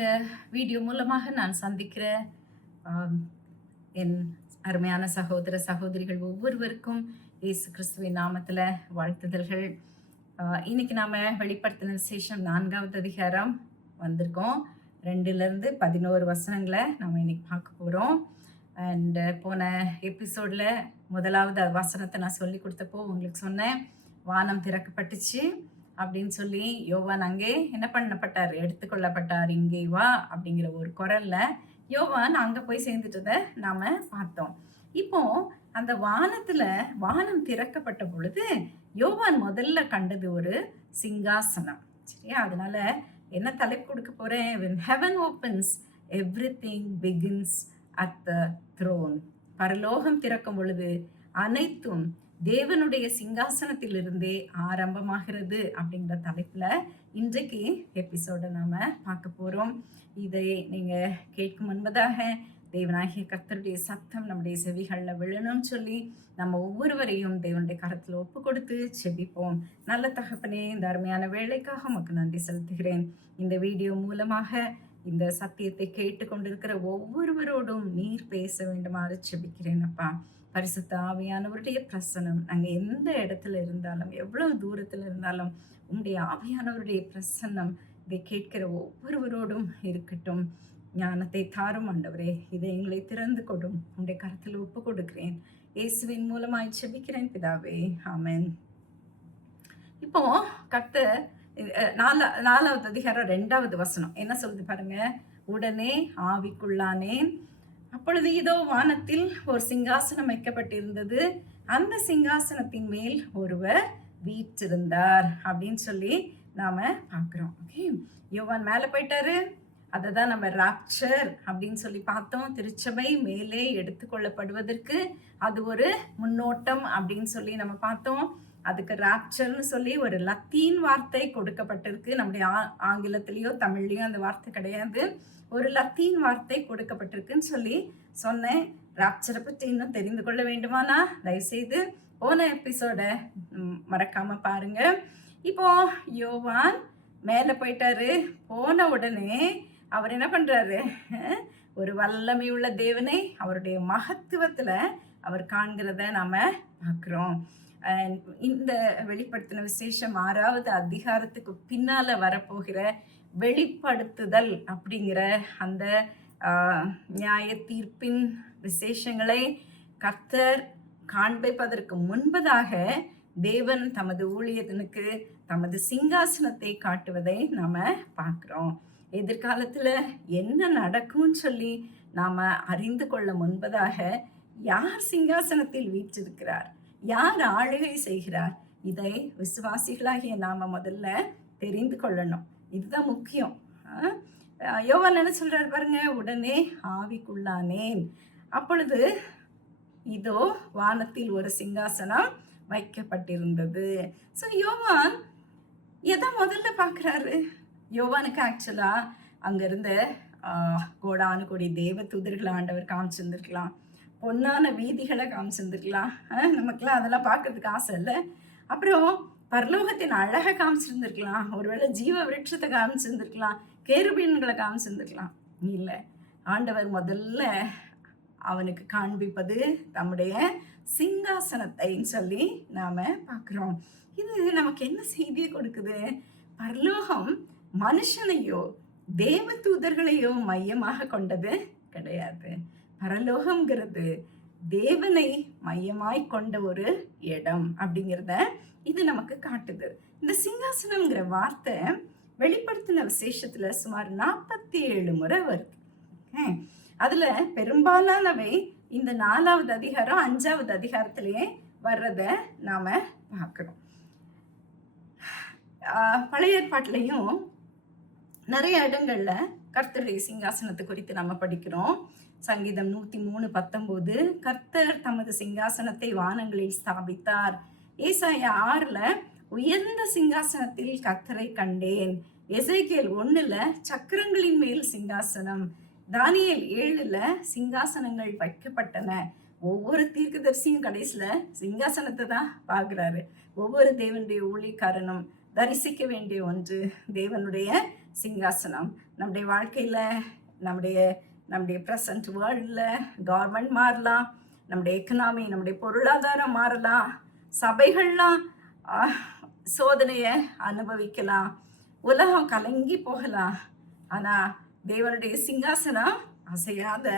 இந்த வீடியோ மூலமாக நான் சந்திக்கிற ஆம், என் அருமையான சகோதர சகோதரிகள் ஒவ்வொருவருக்கும் இயேசு கிறிஸ்துவின் நாமத்துல வாழ்த்துதல்கள். இன்னைக்கு நாம வெளிப்படுத்தின விசேஷம் 4வது அதிகாரம் வந்திருக்கோம். 2லிருந்து 11 வசனங்களை நாம இன்னைக்கு பார்க்க போறோம். அண்ட் போன எபிசோட்ல முதலாவது வசனத்தை நான் சொல்லி கொடுத்தப்போ உங்களுக்கு சொன்னேன், வானம் திறக்கப்பட்டுச்சு அப்படின்னு சொல்லி யோவான் அங்கே என்ன பண்ணப்பட்டார், எடுத்துக்கொள்ளப்பட்டார், இங்கே வா அப்படிங்கிற ஒரு குரல்ல யோவான் அங்க போய் சேர்ந்துட்டதை நாம பார்த்தோம். இப்போ அந்த வானம் திறக்கப்பட்ட பொழுது யோவான் முதல்ல கண்டது ஒரு சிங்காசனம். சரியா? அதனால என்ன தலைப்பு கொடுக்க போறேன், when heaven opens everything begins at the throne. பரலோகம் திறக்கும் பொழுது அனைத்தும் தேவனுடைய சிங்காசனத்திலிருந்தே ஆரம்பமாகிறது அப்படிங்கிற தலைப்புல இன்றைக்கு எபிசோட நாம பார்க்க போறோம். இதை நீங்க கேட்கும் முன்பதாக தேவனாகிய கர்த்தருடைய சத்தம் நம்முடைய செவிகள்ல விழணும்னு சொல்லி நம்ம ஒவ்வொருவரையும் தேவனுடைய கரத்துல ஒப்பு கொடுத்து செபிப்போம். நல்ல தகப்பனே, இந்த அருமையான வேலைக்காக உமக்கு நன்றி செலுத்துகிறேன். இந்த வீடியோ மூலமாக இந்த சத்தியத்தை கேட்டுக்கொண்டிருக்கிற ஒவ்வொருவரோடும் நீர் பேச வேண்டுமாறு செபிக்கிறேன். அப்பா, பரிசுத்த ஆவியானவருடைய பிரசனம் நாங்கள் எந்த இடத்துல இருந்தாலும் எவ்வளவு தூரத்தில் இருந்தாலும் உங்களுடைய ஆவியானவருடைய பிரசன்னம் இதை கேட்கிற ஒவ்வொருவரோடும் இருக்கட்டும். ஞானத்தை தாரும் ஆண்டவரே, இதை எங்களை திறந்து கொடும். உங்களுடைய கருத்தில் ஒப்பு கொடுக்கிறேன். இயேசுவின் மூலமாய் செபிக்கிறேன் பிதாவே, ஆமென். இப்போ கர்த்தர் 4வது அதிகாரம் 2வது வசனம் என்ன சொல்லுது பாருங்க. உடனே ஆவிக்குள்ளானேன், அப்பொழுது இதோ வானத்தில் ஒரு சிங்காசனம் வைக்கப்பட்டிருந்தது, அந்த சிங்காசனத்தின் மேல் ஒருவர் வீற்றிருந்தார் அப்படின்னு சொல்லி நாம பார்க்கிறோம். ஓகே, யோவான் மேல போயிட்டாரு. அதை தான் நம்ம ராப்சர் அப்படின்னு சொல்லி பார்த்தோம். திருச்சபை மேலே எடுத்துக்கொள்ளப்படுவதற்கு அது ஒரு முன்னோட்டம் அப்படின்னு சொல்லி நம்ம பார்த்தோம். அதுக்கு ராப்சர்னு சொல்லி ஒரு லத்தீன் வார்த்தை கொடுக்கப்பட்டிருக்கு. நம்முடைய ஆங்கிலத்திலேயோ தமிழ்லையோ அந்த வார்த்தை கிடையாது, ஒரு லத்தீன் வார்த்தை கொடுக்கப்பட்டிருக்குன்னு சொல்லி சொன்னேன். ராப்சரை பற்றி இன்னும் தெரிந்து கொள்ள வேண்டுமானா தயவுசெய்து போன எபிசோட மறக்காம பாருங்க. இப்போ யோவான் மேலே போயிட்டாரு. போன உடனே அவர் என்ன பண்றாரு, ஒரு வல்லமை உள்ள தேவனை அவருடைய மகத்துவத்துல அவர் காண்கிறத நாம பார்க்கிறோம். இந்த வெளிப்படுத்தின விசேஷம் 6வது அதிகாரத்துக்கு பின்னால வரப்போகிற வெளிப்படுத்துதல் அப்படிங்கிற அந்த நியாய தீர்ப்பின் விசேஷங்களை கர்த்தர் காண்பிப்பதற்கு முன்பதாக தேவன் தமது ஊழியனுக்கு தமது சிங்காசனத்தை காட்டுவதை நாம பார்க்கிறோம். எதிர்காலத்துல என்ன நடக்கும்னு சொல்லி நாம அறிந்து கொள்ள முன்பதாக யார் சிங்காசனத்தில் வீற்றிருக்கிறார், யார் ஆளுகை செய்கிறார், இதை விசுவாசிகளாகிய நாம முதல்ல தெரிந்து கொள்ளணும். இதுதான் முக்கியம். யோவான் என்ன சொல்றாரு பாருங்க, உடனே ஆவிக்குள்ளானேன், அப்பொழுது இதோ வானத்தில் ஒரு சிங்காசனம் வைக்கப்பட்டிருந்தது. ஸோ யோவான் எதை முதல்ல பார்க்குறாரு? யோவானுக்கு ஆக்சுவலா அங்க இருந்த கோடானு கோடி தேவ தூதர்களை ஆண்டவர் காமிச்சிருந்துருக்கலாம், பொன்னான வீதிகளை காமிச்சிருந்துருக்கலாம். நமக்குலாம் அதெல்லாம் பார்க்கறதுக்கு ஆசை இல்லை. அப்புறம் பரலோகத்தின் அழகை காமிச்சிருந்துருக்கலாம், ஒருவேளை ஜீவ விருட்சத்தை காமிச்சிருந்துருக்கலாம், கேருபீன்களை காமிச்சிருந்துருக்கலாம். இல்லை, ஆண்டவர் முதல்ல அவனுக்கு காண்பிப்பது தம்முடைய சிங்காசனத்தைன்னு சொல்லி நாம பார்க்கிறோம். இது நமக்கு என்ன செய்தியை கொடுக்குது? பரலோகம் மனுஷனையோ தேவ தூதர்களையோ மையமாக கொண்டது கிடையாது. பரலோகம்ங்கிறது தேவனை மையமாய் கொண்ட ஒரு இடம் அப்படிங்கிறத இது நமக்கு காட்டுது. இந்த சிங்காசனம்ங்கிற வார்த்தை வெளிப்படுத்தின விசேஷத்துல சுமார் 47 முறை வருது. அதுல பெரும்பாலானவை இந்த 4வது அதிகாரம் 5வது அதிகாரத்திலேயே வர்றத நாம பார்க்கிறோம். பழைய ஏற்பாட்டிலையும் நிறைய இடங்கள்ல கர்த்தருடைய சிங்காசனத்தை குறித்து நம்ம படிக்கிறோம். சங்கீதம் 103:19 கர்த்தர் தமது சிங்காசனத்தை வானங்களில் ஸ்தாபித்தார். ஏசாயா 6ல உயர்ந்த சிங்காசனத்தில் கர்த்தரை கண்டேன். எசேக்கியேல் 1ல சக்கரங்களின் மேல் சிங்காசனம். தானியேல் 7ல சிங்காசனங்கள் வைக்கப்பட்டன. ஒவ்வொரு தீர்க்கதரிசியும் கடைசியில சிங்காசனத்தை தான் பார்க்குறாரு. ஒவ்வொரு தேவனுடைய ஊழியக்காரனும் தரிசிக்க வேண்டிய ஒன்று தேவனுடைய சிங்காசனம். நம்முடைய வாழ்க்கையில நம்முடைய நம்முடைய ப்ரெசன்ட் வேர்ல்டில் கவர்மெண்ட் மாறலாம், நம்முடைய எக்கனாமி, நம்முடைய பொருளாதாரம் மாறலாம், சபைகள்லாம் சோதனையை அனுபவிக்கலாம், உலகம் கலங்கி போகலாம். ஆனால் தேவனுடைய சிங்காசனம் அசையாத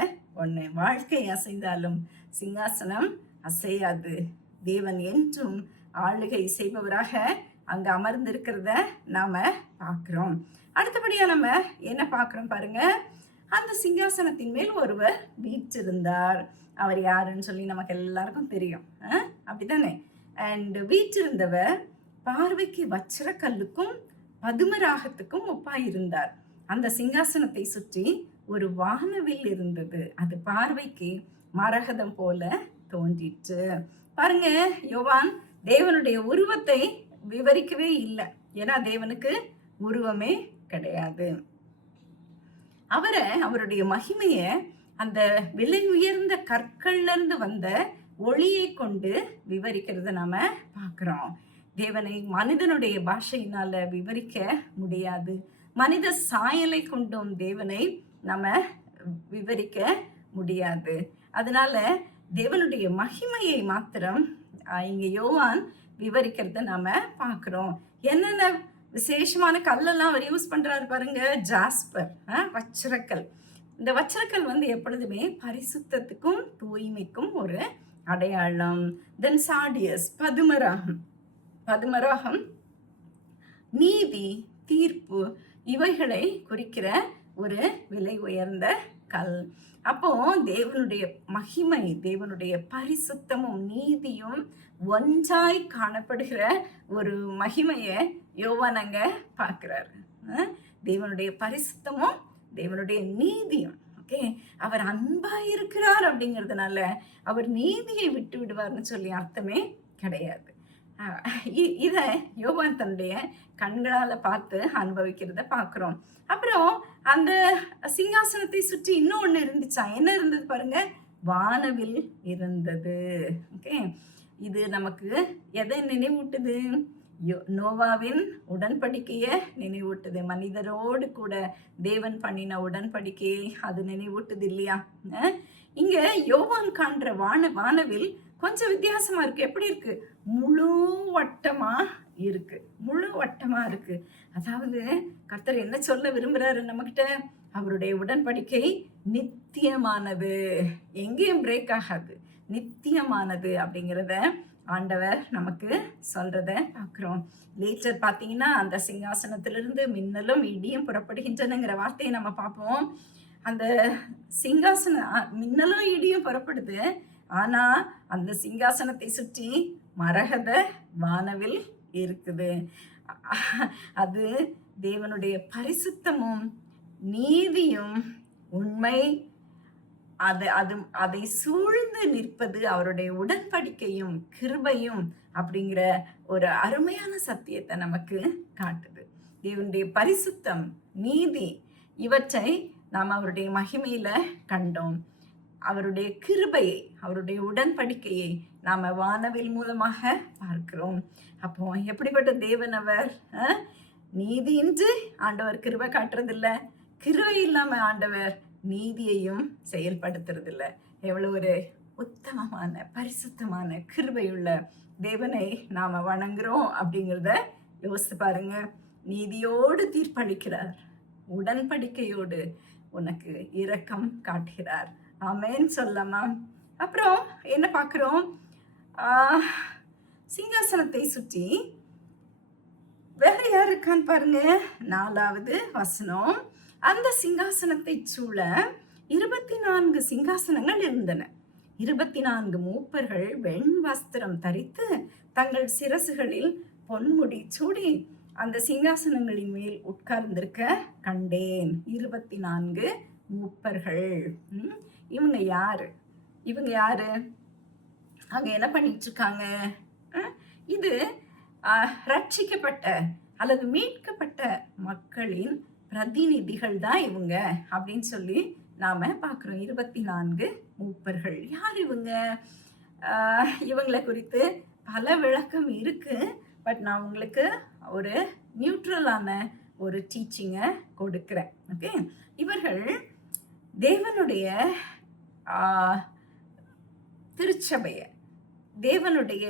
ஒன்று. வாழ்க்கை அசைந்தாலும் சிங்காசனம் அசையாது. தேவன் என்றும் ஆளுகை செய்பவராக அங்கே அமர்ந்திருக்கிறத நாம் பார்க்குறோம். அடுத்தபடியாக நம்ம என்ன பார்க்குறோம் பாருங்க. அந்த சிங்காசனத்தின் மேல் ஒருவர் வீற்றிருந்தார். அவர் யாருன்னு சொல்லி நமக்கு எல்லாருக்கும் தெரியும், அப்படித்தானே? அண்ட் வீற்றிருந்தவர் பார்வைக்கு வச்சிரக்கல்லுக்கும் பதுமராகத்துக்கும் ஒப்பாயிருந்தார். அந்த சிங்காசனத்தை சுற்றி ஒரு வானவில் இருந்தது. அது பார்வைக்கு மரகதம் போல தோன்றிற்று. பாருங்க, யோவான் தேவனுடைய உருவத்தை விவரிக்கவே இல்லை. ஏன்னா தேவனுக்கு உருவமே கிடையாது. அவருடைய மகிமையை அந்த விலை உயர்ந்த கற்கள்ல இருந்து வந்த ஒளியை கொண்டு விவரிக்கிறத நாம பார்க்கிறோம். தேவனை மனிதனுடைய பாஷையினால விவரிக்க முடியாது. மனித சாயலை கொண்டும் தேவனை நம்ம விவரிக்க முடியாது. அதனால தேவனுடைய மகிமையை மாத்திரம் இங்க யோவான் விவரிக்கிறத நாம பார்க்கிறோம். என்னென்ன விசேஷமான கல்லெல்லாம் அவர் யூஸ் பண்றாரு பாருங்க. ஜாஸ்பர், வச்சிரக்கல். இந்த வச்சிரக்கல் எப்பொழுதுமே பரிசுத்தத்துக்கும் தூய்மைக்கும் ஒரு அடையாளம். தென் சார்டியஸ், பதுமராகம் நீதி, தீர்ப்பு இவைகளை குறிக்கிற ஒரு விலை உயர்ந்த கல். அப்போ தேவனுடைய மகிமை, தேவனுடைய பரிசுத்தமும் நீதியும் ஒன்றாய் காணப்படுகிற ஒரு மகிமையை யோவான் அங்க பார்க்கிறாரு. தேவனுடைய பரிசுத்தமும் தேவனுடைய நீதியும். ஓகே, அவர் அன்பா இருக்கிறார் அப்படிங்கிறதுனால அவர் நீதியை விட்டு விடுவார்னு சொல்லி அர்த்தமே கிடையாது. இதை யோவான் தன்னுடைய கண்களால் பார்த்து அனுபவிக்கிறத பார்க்குறோம். அப்புறம் அந்த சிங்காசனத்தை சுற்றி இன்னும் ஒன்று இருந்துச்சா. என்ன இருந்தது பாருங்க, வானவில் இருந்தது. ஓகே, இது நமக்கு எதை நினைவூட்டுது? நோவாவின் உடன்படிக்கையை நினைவூட்டுது. மனிதரோடு கூட தேவன் பண்ணின உடன்படிக்கையை அது நினைவூட்டுது இல்லையா? இங்க யோவான் காண்ற வானவில் கொஞ்சம் வித்தியாசமா இருக்கு. எப்படி இருக்கு? முழு வட்டமா இருக்கு. அதாவது கர்த்தர் என்ன சொல்ல விரும்புறாரு நம்மகிட்ட? அவருடைய உடன்படிக்கை நித்தியமானது, எங்கேயும் பிரேக் ஆகாது, நித்தியமானது அப்படிங்கிறத ஆண்டவர் நமக்கு சொல்றத பார்க்கிறோம். லேட்டர் பார்த்தீங்கன்னா அந்த சிங்காசனத்திலிருந்து மின்னலும் இடியும் புறப்படுகின்றனங்கிற வார்த்தையை நம்ம பார்ப்போம். அந்த மின்னலும் இடியும் புறப்படுது. ஆனா அந்த சிங்காசனத்தை சுற்றி மரகத வானவில் இருக்குது. அது தேவனுடைய பரிசுத்தமும் நீதியும் உண்மை அதை சூழ்ந்து நிற்பது அவருடைய உடன்படிக்கையும் கிருபையும் அப்படிங்கிற ஒரு அருமையான சத்தியத்தை நமக்கு காட்டுது. தேவனுடைய பரிசுத்தம், நீதி இவற்றை நாம் அவருடைய மகிமையில கண்டோம். அவருடைய கிருபையை, அவருடைய உடன்படிக்கையை நாம வானவில் மூலமாக பார்க்கிறோம். அப்போ எப்படிப்பட்ட தேவன் அவர்! நீதியின்றி ஆண்டவர் கிருபை காட்டுறதில்ல, கிருபை இல்லாம ஆண்டவர் நீதியையும் செயல்படுத்துறதில்ல. எவ்வளவு ஒரு உத்தமமான பரிசுத்தமான கிருபையுள்ள தேவனை நாம வணங்குறோம் அப்படிங்கிறத யோசித்து பாருங்க. நீதியோடு தீர்ப்பளிக்கிறார், உடன்படிக்கையோடு உனக்கு இரக்கம் காட்டுகிறார். ஆமேன் சொல்லலாமா? அப்புறம் என்ன பார்க்குறோம்? சிங்காசனத்தை சுற்றி வேற யார் இருக்கான்னு பாருங்க. 4வது வசனம். அந்த சிங்காசனத்தை சூழ 24 சிங்காசனங்கள் இருந்தன. 24 மூப்பர்கள் வெண் வஸ்திரம் தரித்து தங்கள் சிரசுகளில் பொன்முடி சூடி அந்த சிங்காசனங்களின் மேல் உட்கார்ந்திருக்க கண்டேன். 24 மூப்பர்கள். இவங்க யாரு? அங்க என்ன பண்ணிட்டு இருக்காங்க? இது ரட்சிக்கப்பட்ட அல்லது மீட்கப்பட்ட மக்களின் பிரதிநிதிகள் தான் இவங்க அப்படின்னு சொல்லி நாம பார்க்குறோம். 24 மூப்பர்கள். யார் இவங்க? இவங்களை குறித்து பல விளக்கம் இருக்கு. பட் நான் உங்களுக்கு ஒரு நியூட்ரலான ஒரு டீச்சிங்கை கொடுக்கிறேன். ஓகே, இவர்கள் தேவனுடைய திருச்சபைய, தேவனுடைய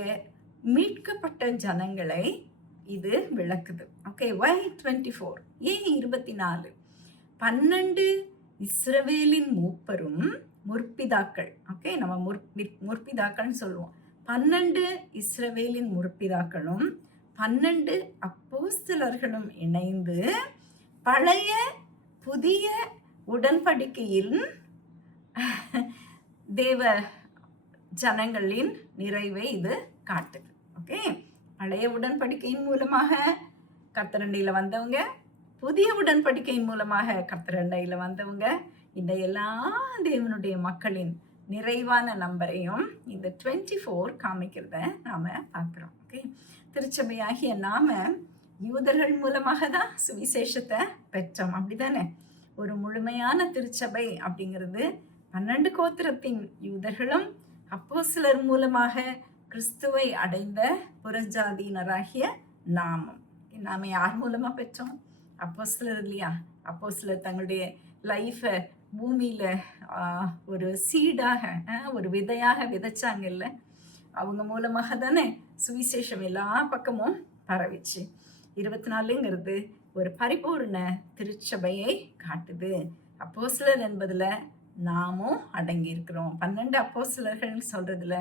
மீட்கப்பட்ட ஜனங்களை இது விளக்குது. Okay, why 24? ஏன் 24? 12 இஸ்ரவேலின் மூப்பரும் முற்பிதாக்கள். ஓகே, நம்ம முற்பிதாக்கள்னு சொல்லுவோம். 12 இஸ்ரவேலின் முற்பிதாக்களும் 12 அப்போஸ்தலர்களும் இணைந்து பழைய புதிய உடன்படிக்கையில் தேவ ஜனங்களின் நிறைவை இது காட்டுது. ஓகே, பழைய உடன்படிக்கையின் மூலமாக கர்த்தரண்டையில் வந்தவங்க, புதிய உடன்படிக்கையின் மூலமாக கர்த்தரண்டையில் வந்தவங்க, இந்த எல்லா தேவனுடைய மக்களின் நிறைவான நம்பரையும் இந்த 24 காமிக்கிறத நாம பார்க்குறோம். ஓகே, திருச்சபையாகிய நாம யூதர்கள் மூலமாக தான் சுவிசேஷத்தை பெற்றோம், அப்படிதானே? ஒரு முழுமையான திருச்சபை அப்படிங்கிறது 12 கோத்திரத்தின் யூதர்களும் அப்போஸ்தலர் மூலமாக கிறிஸ்துவை அடைந்த புறஜாதியினராகிய நாமும். நாம யார் மூலமா பெற்றோம்? அப்போஸ்தலர் இல்லையா? அப்போஸ்தலர் தங்களுடைய லைஃபை பூமியில ஒரு சீடாக, ஒரு விதையாக விதைச்சாங்கல்ல, அவங்க மூலமாக தானே சுவிசேஷம் எல்லா பக்கமும் பரவிச்சு. 24ங்கிறது ஒரு பரிபூர்ண திருச்சபையை காட்டுது. அப்போஸ்தலர் என்பதுல நாமும் அடங்கி இருக்கிறோம். 12 அப்போஸ்தலர்கள் சொல்றதுல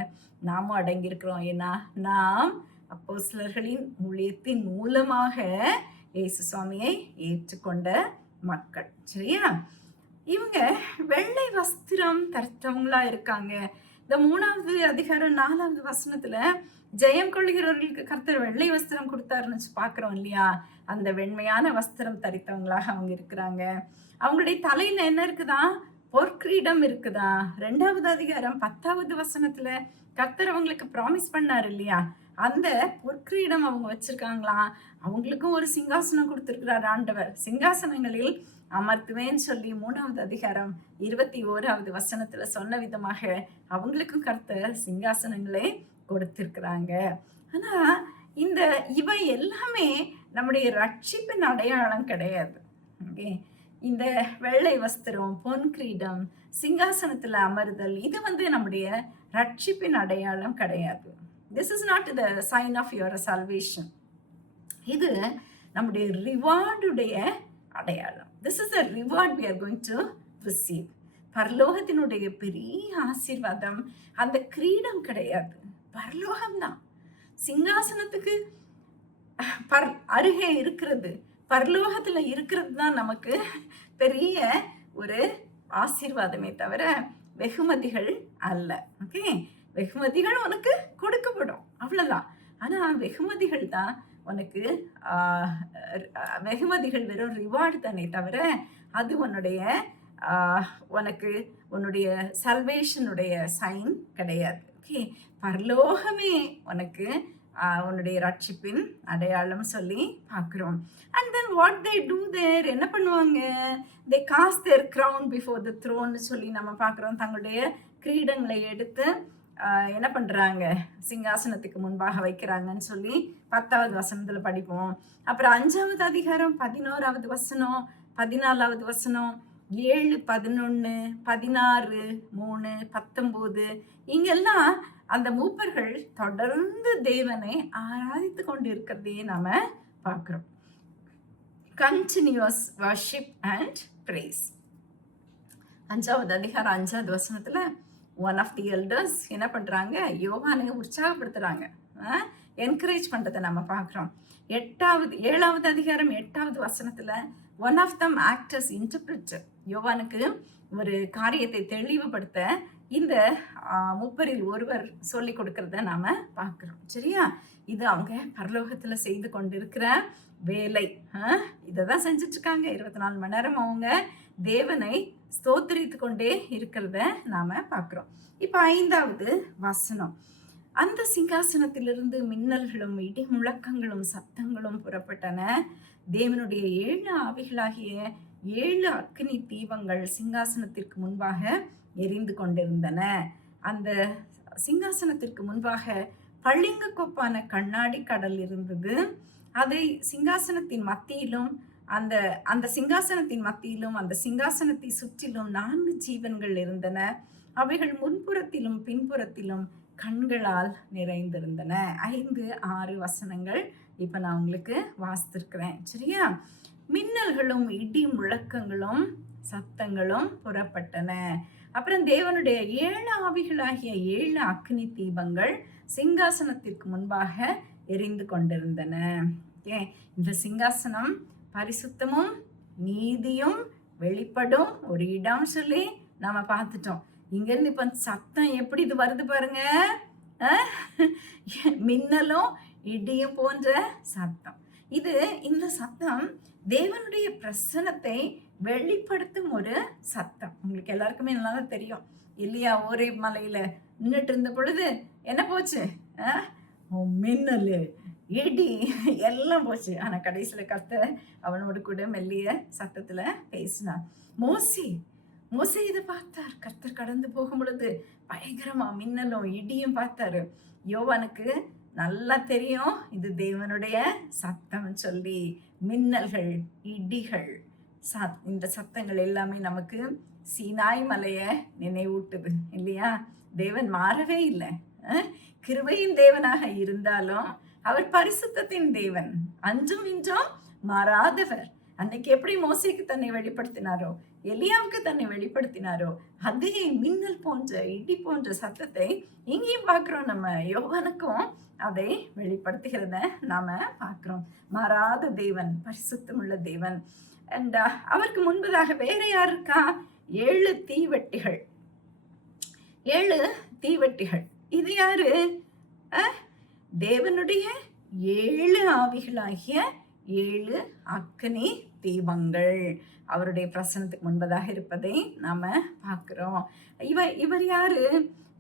நாமும் அடங்கி இருக்கிறோம். ஏன்னா நாம் அப்போஸ்தலர்களின் ஊழியத்தின் மூலமாக இயேசு சுவாமியை ஏற்றுக்கொண்ட மக்கள். சரியா? இவங்க வெள்ளை வஸ்திரம் தரித்தவங்களா இருக்காங்க. இந்த 3வது அதிகாரம் 4வது வசனத்துல ஜெயம் கொள்கிறவர்களுக்கு கர்த்தர் வெள்ளை வஸ்திரம் கொடுத்தாருன்னு பாக்குறோம் இல்லையா? அந்த வெண்மையான வஸ்திரம் தரித்தவங்களாக அவங்க இருக்கிறாங்க. அவங்களுடைய தலையில என்ன இருக்குதா? பொற்கிரீடம் இருக்குதா? 2வது அதிகாரம் 10வது வசனத்துல கர்த்தர் அவங்களுக்கு ப்ராமிஸ் பண்ணாரு இல்லையா? அந்த பொற்கிரீடம் அவங்க வச்சிருக்காங்களாம். அவங்களுக்கும் ஒரு சிங்காசனம் கொடுத்திருக்கிறார் ஆண்டவர். சிங்காசனங்களில் அமர்த்துவேன்னு சொல்லி 3வது அதிகாரம் 21வது வசனத்துல சொன்ன விதமாக அவங்களுக்கும் கர்த்தர் சிங்காசனங்களே கொடுத்திருக்கிறாங்க. ஆனா இவை எல்லாமே நம்முடைய ரட்சிப்பின் அடையாளம் கிடையாது. ஓகே, இந்த வெள்ளை வஸ்திரம், பொன் கிரீடம், சிங்காசனத்துல அமர்தல், இது நம்முடைய ரட்சிப்பின் அடையாளம் கிடையாது. This is not the sign of your salvation. இது நம்முடைய ரிவார்டுடைய அடையாளம். This is the reward we are going to receive. பரலோகத்தினுடைய பெரிய ஆசீர்வாதம் அந்த கிரீடம் கிடையாது, பரலோகம்தான். சிங்காசனத்துக்கு அருகே இருக்கிறது, பரலோகத்துல இருக்கிறது தான் நமக்கு பெரிய ஒரு ஆசீர்வாதமே தவிர வெகுமதிகள் அல்ல. ஓகே, வெகுமதிகள் உனக்கு கொடுக்கப்படும், அவ்வளவுதான். ஆனா வெகுமதிகள் தான் உனக்கு வெகுமதிகள் வெறும் ரிவார்டு தானே தவிர அது உனக்கு உன்னுடைய சல்வேஷனுடைய சைன் கிடையாது. ஓகே, பரலோகமே உனக்கு உன்னுடைய ரட்சிப்பின் அடையாளம் சொல்லி பார்க்குறோம். And then what they do there, என்ன பண்ணுவாங்க? They cast their crown before the த்ரோன்னு சொல்லி நம்ம பார்க்குறோம். தங்களுடைய கிரீடங்களை எடுத்து என்ன பண்ணுறாங்க? சிங்காசனத்துக்கு முன்பாக வைக்கிறாங்கன்னு சொல்லி 10வது வசனத்தில் படிப்போம். அப்புறம் 5வது அதிகாரம் 11வது வசனம், 14வது வசனம், 7, 11, 16, 3, 19 இங்கெல்லாம் அந்த மூப்பர்கள் தொடர்ந்து தேவனை ஆராதித்து கொண்டு இருக்கிறதையே நாம பார்க்கிறோம். Continues worship and praise. 5வது அதிகாரம் 5வது வசனத்துல ஒன் ஆஃப் தி எல்டர்ஸ் என்ன பண்றாங்க? யோவானை உற்சாகப்படுத்துறாங்க, என்கரேஜ் பண்றதை நம்ம பார்க்கிறோம். 7வது அதிகாரம் 8வது வசனத்துல one of them actors interpreter, யோவானுக்கு ஒரு காரியத்தை தெளிவுபடுத்த இந்த முப்பரில் ஒருவர் சொல்லி கொடுக்கறத நாம பார்க்கிறோம். சரியா? இது அவங்க பரலோகத்துல செய்து கொண்டிருக்கிற வேலை. இதைதான் செஞ்சுட்டு இருக்காங்க. 24 மணி நேரம் அவங்க தேவனை ஸ்தோத்திரித்து கொண்டே இருக்கிறத நாம பார்க்கிறோம். இப்ப 5வது வசனம், அந்த சிங்காசனத்திலிருந்து மின்னல்களும் இடி முழக்கங்களும் சத்தங்களும் புறப்பட்டன. தேவனுடைய 7 ஆவிகளாகிய 7 அக்கினி தீபங்கள் சிங்காசனத்திற்கு முன்பாக எரிந்து கொண்டிருந்தன. அந்த சிங்காசனத்திற்கு முன்பாக பளிங்கு கொப்பான கண்ணாடி கடல் இருந்தது. அதை சிங்காசனத்தின் மத்தியிலும் அந்த அந்த சிங்காசனத்தின் மத்தியிலும் அந்த சிங்காசனத்தை சுற்றிலும் 4 ஜீவன்கள் இருந்தன. அவைகள் முன்புறத்திலும் பின்புறத்திலும் கண்களால் நிறைந்திருந்தன. 5, 6 வசனங்கள் இப்ப நான் உங்களுக்கு வாசித்திருக்கிறேன். சரியா? மின்னல்களும் இடி முழக்கங்களும் சத்தங்களும் புறப்பட்டன. அப்புறம் தேவனுடைய 7 ஆவிகளாகிய 7 அக்னி தீபங்கள் சிங்காசனத்திற்கு முன்பாக எரிந்து கொண்டிருந்தன. இந்த சிங்காசனம் பரிசுத்தமும் நீதியும் வெளிப்படும் ஒரு இடம் சொல்லி நாம பார்த்துட்டோம். இங்கிருந்து இப்ப சத்தம் எப்படி இது வருது பாருங்க. மின்னலும் இடியும் போன்ற சத்தம். இந்த சத்தம் தேவனுடைய பிரசன்னத்தை வெளிப்படுத்தும் ஒரு சத்தம். உங்களுக்கு எல்லாருக்குமே நல்லா தெரியும் இல்லையா? ஒரே மலையில நின்றுட்டு இருந்த பொழுது என்ன போச்சு? மின்னல், இடி எல்லாம் போச்சு. ஆனா கடைசியில கர்த்தர் அவனோடு கூட மெல்லிய சத்தத்துல பேசினார். மோசே இதை பார்த்தார். கர்த்தர் கடந்து போகும் பொழுது பயங்கரமா மின்னலும் இடியும் பார்த்தாரு. யோவானுக்கு நல்லா தெரியும் இது தேவனுடைய சத்தம் சொல்லி. மின்னல்கள், இடிகள், இந்த சத்தங்கள் எல்லாமே நமக்கு சீனாய் மலைய நினைவூட்டுது இல்லையா? தேவன் மாறவே இல்லை. கிருபையின் தேவனாக இருந்தாலும் அவர் பரிசுத்தத்தின் தேவன், அன்றும் இன்றும் மாறாதவர். அன்னைக்கு எப்படி மோசேக்கு தன்னை வெளிப்படுத்தினாரோ, எலியாவுக்கு தன்னை வெளிப்படுத்தினாரோ, அதே மின்னல் போன்ற இடி போன்ற சத்தத்தை இங்கேயும் பார்க்கிறோம். நம்ம யோவானுக்கும் அதை வெளிப்படுத்துகிறத நாம பார்க்கிறோம். மாறாத தேவன், பரிசுத்தமுள்ள தேவன். அண்ட் அவருக்கு முன்பதாக வேற யார் இருக்கா? 7 தீவெட்டிகள். 7 தீவெட்டிகள். இது யாரு? தேவனுடைய 7 ஆவிகளாகிய 7 அக்னி தீபங்கள் அவருடைய பிரசன்னத்துக்கு முன்பதாக இருப்பதை நாம பார்க்கிறோம். இவர் யாரு?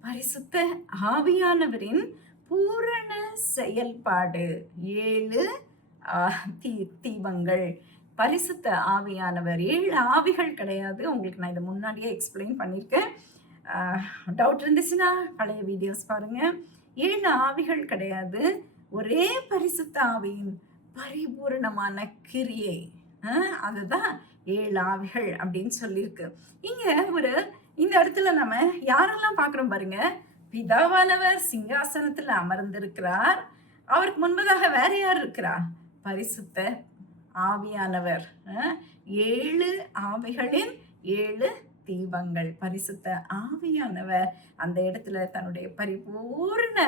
பரிசுத்த ஆவியானவரின் பூரண செயல்பாடு. 7 தீபங்கள். பரிசுத்த ஆவியானவர். 7 ஆவிகள் கிடையாது. உங்களுக்கு நான் இதை முன்னாடியே எக்ஸ்பிளைன் பண்ணியிருக்கேன். டவுட் இருந்துச்சுன்னா பழைய வீடியோஸ் பாருங்க. 7 ஆவிகள் கிடையாது. ஒரே பரிசுத்த ஆவியின் பரிபூர்ணமான கிரியை. அதுதான் 7 ஆவிகள் அப்படின்னு சொல்லியிருக்கு. இந்த இடத்துல நம்ம யாரெல்லாம் பார்க்கிறோம் பாருங்க. பிதாவானவர் சிங்காசனத்துல அமர்ந்திருக்கிறார். அவருக்கு முன்பதாக வேற யார் இருக்கிறார்? பரிசுத்த ஆவியானவர். 7 ஆவிகளின் 7 தீபங்கள். பரிசுத்த ஆவியானவர் அந்த இடத்துல தன்னுடைய பரிபூர்ண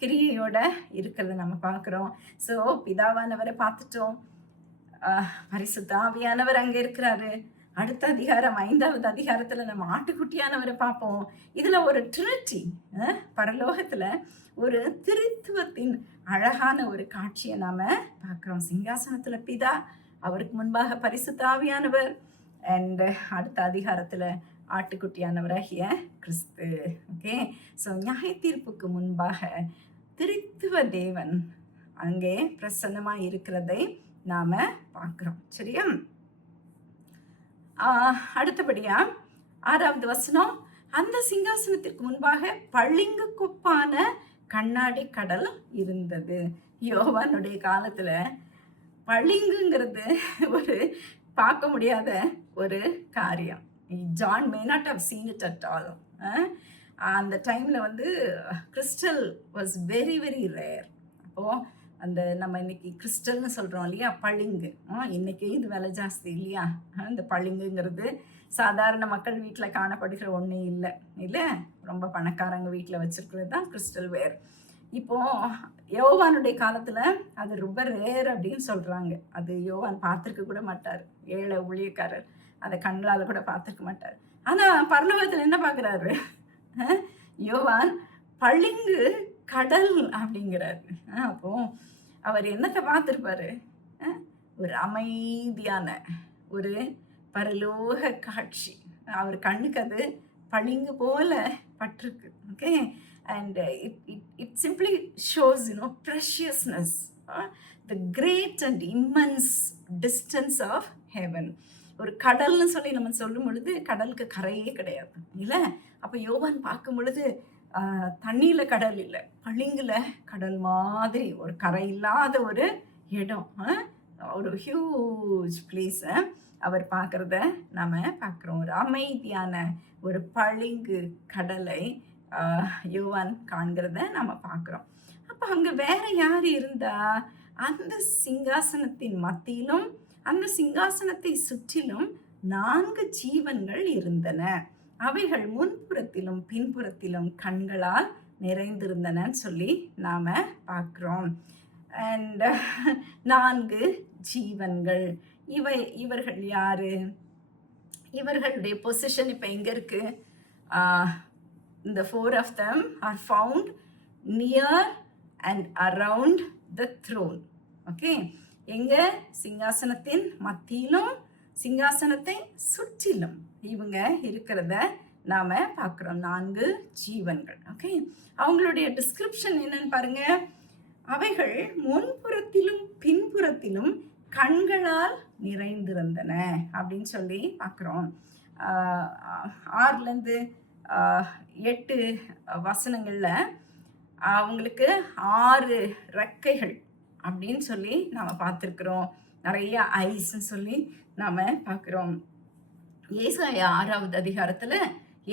கிரியையோட இருக்கிறத நம்ம பார்க்கிறோம். ஸோ பிதாவானவரை பார்த்துட்டோம். பரிசுத்த ஆவியானவர் அங்க இருக்கிறாரு. அடுத்த அதிகாரம் 5வது அதிகாரத்துல நம்ம ஆட்டுக்குட்டியானவரை பார்ப்போம். இதுல ஒரு ட்ரினிட்டி, பரலோகத்துல ஒரு திருத்துவத்தின் அழகான ஒரு காட்சியை நாம பார்க்கிறோம். சிங்காசனத்துல பிதா, அவருக்கு முன்பாக பரிசுத்த ஆவியானவர், அண்ட் அடுத்த அதிகாரத்துல ஆட்டுக்குட்டியானவராகிய கிறிஸ்து. ஓகே, ஸோ நியாய தீர்ப்புக்கு முன்பாக திருத்துவ தேவன் அங்கே பிரசன்னமா இருக்கிறதை நாம பார்க்கிறோம். சரியா? அடுத்தபடியா 6வது வசனம். அந்த சிங்காசனத்திற்கு முன்பாக பளிங்கு கொப்பான கண்ணாடி கடல் இருந்தது. யோவானுடைய காலத்துல பளிங்குங்கிறது ஒரு பார்க்க முடியாத ஒரு காரியம். John may not have seen it at all. அந்த டைம்ல crystal was very very rare. அப்போ நம்ம இன்னைக்கு கிறிஸ்டல்னு சொல்றோம் இல்லையா, பளிங்கு. இன்னைக்கு இது விலை ஜாஸ்தி இல்லையா? இந்த பளிங்குங்கிறது சாதாரண மக்கள் வீட்டில் காணப்படுகிற ஒன்றே இல்லை. ரொம்ப பணக்காரங்க வீட்டில் வச்சிருக்கிறது தான் கிறிஸ்டல் வேர். இப்போ யோவானுடைய காலத்துல அது ரொம்ப ரேர் அப்படின்னு சொல்றாங்க. அது யோவான் பார்த்துருக்க கூட மாட்டார். 7 ஊழியக்காரர் அதை கண்களால கூட பார்த்துருக்க மாட்டார். ஆனா பரலோகத்துல என்ன பார்க்குறாரு? யோவான் பளிங்கு கடல் அப்படிங்கிறாரு. அப்போ அவர் என்னத்தை பார்த்துருப்பாரு? ஒரு அமைதியான ஒரு பரலோக காட்சி. அவர் கண்ணுக்கு அது பளிங்கு போல பட்டிருக்கு. Okay, and it simply shows preciousness, the great and immense distance of heaven. ஒரு கடல்னு சொல்லி நம்ம சொல்லும் பொழுது கடலுக்கு கரையே கிடையாது இல்லை. அப்போ யோவான் பார்க்கும் பொழுது தண்ணியில கடல் இல்லை, பளிங்குல கடல் மாதிரி ஒரு கரை இல்லாத ஒரு இடம். ஒரு ஹியூஜ் பிளேஸை அவர் பார்க்குறத நாம் பார்க்குறோம். ஒரு அமைதியான ஒரு பளிங்கு கடலை யோவான் காண்கிறத நம்ம பார்க்குறோம். அப்போ அங்கே வேற யார் இருந்தா? அந்த சிங்காசனத்தின் மத்தியிலும் அந்த சிங்காசனத்தை சுற்றிலும் 4 ஜீவன்கள் இருந்தன. அவைகள் முன்புறத்திலும் பின்புறத்திலும் கண்களால் நிறைந்திருந்தனன்னு சொல்லி நாம பார்க்குறோம். அண்ட் 4 ஜீவன்கள். இவர்கள் யாரு? இவர்களுடைய பொசிஷன் இப்போ எங்க இருக்கு? The 4 of them are found near and around the throne. Okay, எங்க? சிங்காசனத்தின் மத்தியிலும் சிங்காசனத்தை சுற்றிலும் இவங்க இருக்கிறத நாம பார்க்குறோம். 4 ஜீவன்கள். ஓகே, அவங்களுடைய டிஸ்கிரிப்ஷன் என்னன்னு பாருங்க. அவைகள் முன்புறத்திலும் பின்புறத்திலும் கண்களால் நிறைந்திருந்தன அப்படின்னு சொல்லி பார்க்குறோம். 6லேருந்து 8 வசனங்களில் அவங்களுக்கு 6 ரெக்கைகள் அப்படின்னு சொல்லி நாம் பார்த்துருக்குறோம். நிறைய ஐஸ்ன்னு சொல்லி நாம் பார்க்குறோம். ஏசாயா 6வது அதிகாரத்தில்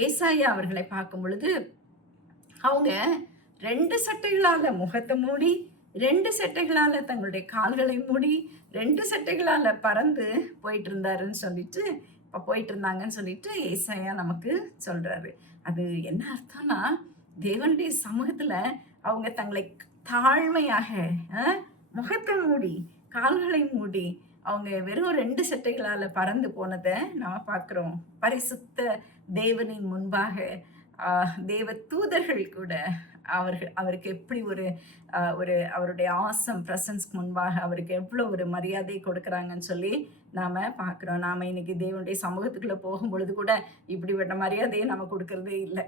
ஏசாயா அவர்களை பார்க்கும் பொழுது அவங்க 2 சட்டைகளால் முகத்தை மூடி, 2 சட்டைகளால் தங்களுடைய கால்களை மூடி, 2 சட்டைகளால் பறந்து போயிட்டு இருந்தாங்கன்னு சொல்லிட்டு ஏசாயா நமக்கு சொல்றாரு. அது என்ன அர்த்தம்னா, தேவனுடைய சமூகத்தில் அவங்க தங்களை தாழ்மையாக முகத்தை மூடி கால்களை மூடி அவங்க வெறும் 2 சட்டைகளால் பறந்து போனதை நம்ம பார்க்குறோம். பரிசுத்த தேவனின் முன்பாக தேவ தூதர்கள் கூட அவருக்கு எப்படி ஒரு அவருடைய ஆசம் பிரசன்ஸ்க்கு முன்பாக அவருக்கு எவ்வளோ ஒரு மரியாதை கொடுக்குறாங்கன்னு சொல்லி நாம் பார்க்குறோம். நாம் இன்னைக்கு தேவனுடைய சமூகத்துக்குள்ளே போகும் பொழுது கூட இப்படிப்பட்ட மரியாதையை நம்ம கொடுக்கறதே இல்லை.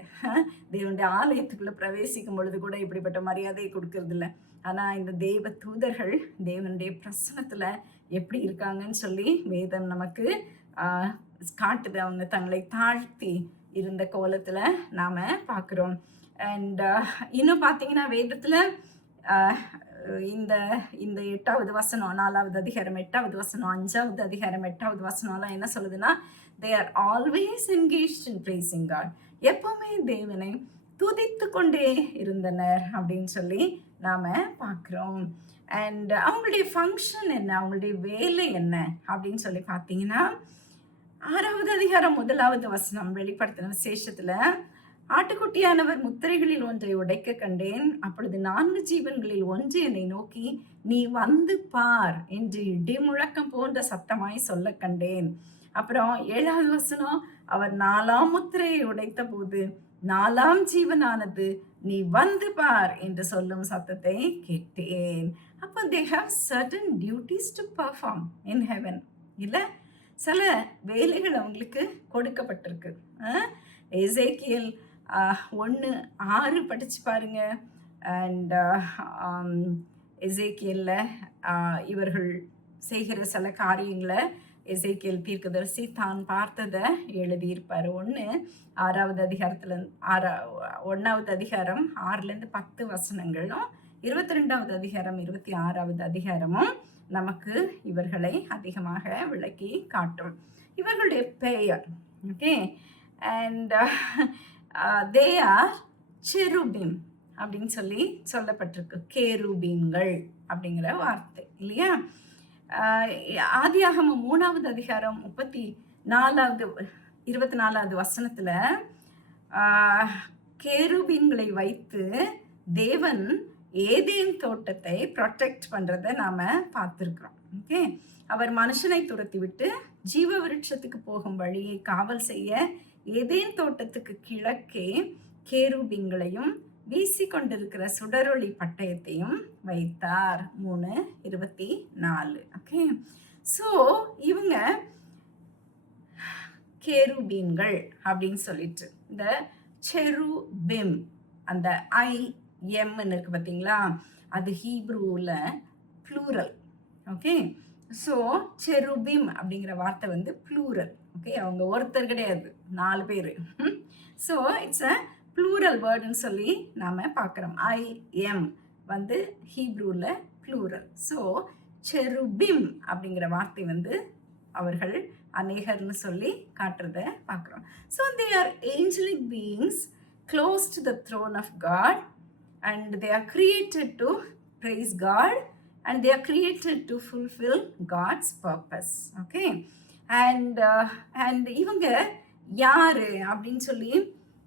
தேவனுடைய ஆலயத்துக்குள்ளே பிரவேசிக்கும் பொழுது கூட இப்படிப்பட்ட மரியாதையை கொடுக்கறது இல்லை. ஆனால் இந்த தேவ தூதர்கள் தேவனுடைய பிரசனத்தில் எப்படி இருக்காங்கன்னு சொல்லி வேதம் நமக்கு காட்டுது. அவங்க தங்களை தாழ்த்தி இருந்த கோலத்தில் நாம் பார்க்குறோம். அண்ட் இன்னும் பார்த்தீங்கன்னா வேதத்தில் இந்த 8வது வசனம் 4வது அதிகாரம் 8வது வசனம் 5வது அதிகாரம் 8வது வசனம்லாம் என்ன சொல்லுதுன்னா, they are always engaged in praising God. எப்பவுமே தேவனை துதித்து கொண்டே இருந்தனர் அப்படின்னு சொல்லி நாம் பார்க்குறோம். அண்ட் அவங்களுடைய ஃபங்க்ஷன் என்ன, அவங்களுடைய வேலை என்ன அப்படின்னு சொல்லி பார்த்தீங்கன்னா, 6வது அதிகாரம் 1வது வசனம் வெளிப்படுத்தின விசேஷத்தில், ஆட்டுக்குட்டியானவர் முத்திரைகளில் ஒன்றை உடைக்க கண்டேன். அப்பொழுது 4 ஜீவன்களில் ஒன்று என்னை நோக்கி, நீ வந்து பார் என்று இடிமுழக்கம் போன்ற சத்தமாய் சொல்ல கண்டேன். அப்புறம் 7வது வசனம், அவர் 4ஆம் முத்திரையை உடைத்த போது 4ஆம் ஜீவனானது, நீ வந்து பார் என்று சொல்லும் சத்தத்தை கேட்டேன். அப்போ they have certain duties to perform in heaven. இல்லை, சில வேலைகள் அவங்களுக்கு கொடுக்கப்பட்டிருக்கு. எசேக்கியேல் 1:6 படிச்சு பாருங்க. அண்ட் எசேக்கியேலில் இவர்கள் செய்கிற சில காரியங்களை எசேக்கியேல் தீர்க்கதரிசி தான் பார்த்ததை எழுதியிருப்பார். 6வது அதிகாரத்தில் 1வது அதிகாரம் 6லேருந்து 10 வசனங்களும் 22வது அதிகாரம் 26வது அதிகாரமும் நமக்கு இவர்களை அதிகமாக விளக்கி காட்டும். இவர்களுடைய பெயர் ஓகே. அண்ட் தே ஆர் செருபீம் அப்படின்னு சொல்லி சொல்லப்பட்டிருக்கு. கேருபீன்கள் அப்படிங்கிற வார்த்தை இல்லையா? ஆதியாகமம் 3வது அதிகாரம் 24வது வசனத்தில் கேருபீன்களை வைத்து தேவன் ஏதேன் தோட்டத்தை ப்ரொடெக்ட் பண்ணுறதை நாம் பார்த்துருக்குறோம். ஓகே, அவர் மனுஷனை துரத்தி விட்டு ஜீவ விருட்சத்துக்கு போகும் வழியை காவல் செய்ய ஏதேன் தோட்டத்துக்கு கிழக்கே கேருபீன்களையும் வீசிக்கொண்டிருக்கிற சுடரொளி பட்டயத்தையும் வைத்தார். 3:24. ஓகே, ஸோ இவங்க கேருபீன்கள் அப்படின்னு சொல்லிட்டு, இந்த செருபிம் அந்த IMன்னு இருக்கு பார்த்தீங்களா, அது ஹீப்ரூவில் ப்ளூரல். ஓகே, ஸோ செருபிம் அப்படிங்கிற வார்த்தை வந்து ப்ளூரல். ஓகே, அவங்க ஒருத்தர் கிடையாது, 4 பேர். ஸோ இட்ஸ் அ ப்ளூரல் வேர்டுன்னு சொல்லி நாம் பார்க்குறோம். IM வந்து ஹீப்ரூவில் ப்ளூரல். ஸோ செருபிம் அப்படிங்கிற வார்த்தை வந்து அவர்கள் அநேகர்னு சொல்லி காட்டுறத பார்க்குறோம். So they are angelic beings close to the throne of God and they are created to praise God and they are created to fulfill God's purpose. Okay, and இவங்க யாரு அப்படின்னு சொல்லி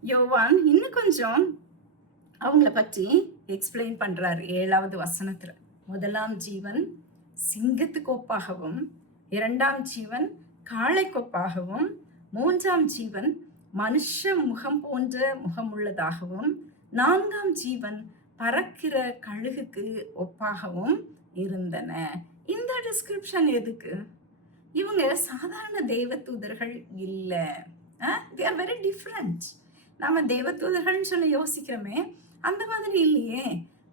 யோவான் இன்னும் கொஞ்சம் அவங்கள பற்றி எக்ஸ்பிளைன் பண்றாரு 7வது வசனத்துல. முதலாம் ஜீவன் சிங்கத்துக்கு ஒப்பாகவும், 2ஆம் ஜீவன் காளைக்கொப்பாகவும், 3ஆம் ஜீவன் மனுஷ முகம் போன்ற முகமுள்ளதாகவும், 4ஆம் ஜீவன் பறக்கிற கழுகுக்கு ஒப்பாகவும் இருந்தன. இந்த டிஸ்கிரிப்ஷன் எதுக்கு? இவங்க சாதாரண தேவதூதர்கள் இல்லை. They are very different. நம்ம தேவதூதர்கள்னு சொல்லி யோசிக்கிறோமே, அந்த மாதிரி இல்லையே.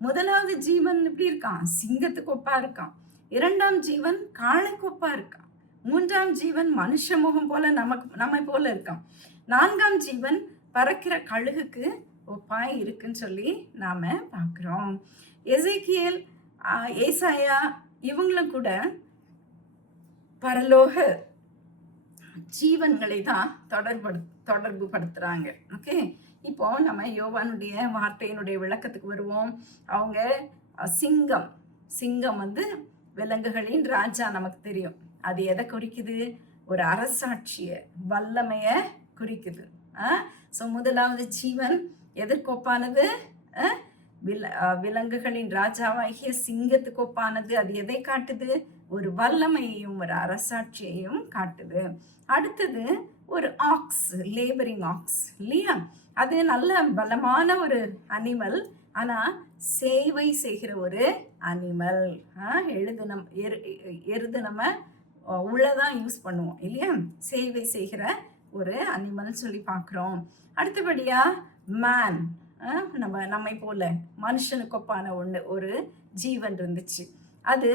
முதலாவது ஜீவன் எப்படி இருக்கான்? சிங்கத்துக்கு ஒப்பா இருக்கான். 2ஆம் ஜீவன் காளைக்கொப்பா இருக்கான். 3ஆம் ஜீவன் மனுஷ முகம் போல நம்மை போல இருக்கான். 4ஆம் ஜீவன் பறக்கிற கழுகுக்கு ஒப்பாய் இருக்குன்னு சொல்லி நாம பார்க்குறோம். எசேக்கியேல், ஏசாயா இவங்களும் கூட பரலோக ஜீவன்களை தான் தொடர்பு படுத்துறாங்க. ஓகே, இப்போ நம்ம யோவானுடைய வார்த்தையினுடைய விளக்கத்துக்கு வருவோம். அவங்க சிங்கம் வந்து விலங்குகளின் ராஜா, நமக்கு தெரியும். அது எதை குறிக்குது? ஒரு அரசாட்சிய வல்லமைய குறிக்குது. ஸோ முதலாவது ஜீவன் எதற்கொப்பானது? விலங்குகளின் ராஜாவாகிய சிங்கத்துக்கு ஒப்பானது. அது எதை காட்டுது? ஒரு வல்லமையையும் ஒரு அரசாட்சியையும் காட்டுது. அடுத்தது ஒரு ஆக்ஸ், லேபரிங் ஆக்ஸ் இல்லையா? அது நல்ல பலமான ஒரு அனிமல், ஆனா சேவை செய்கிற ஒரு அனிமல். எருது நம்ம உள்ளதான் யூஸ் பண்ணுவோம் இல்லையா? சேவை செய்கிற ஒரு அனிமல் சொல்லி பார்க்குறோம். அடுத்தபடியா மேன், நம்மை போல மனுஷனுக்கு ஒப்பான ஒரு ஜீவன் இருந்துச்சு. அது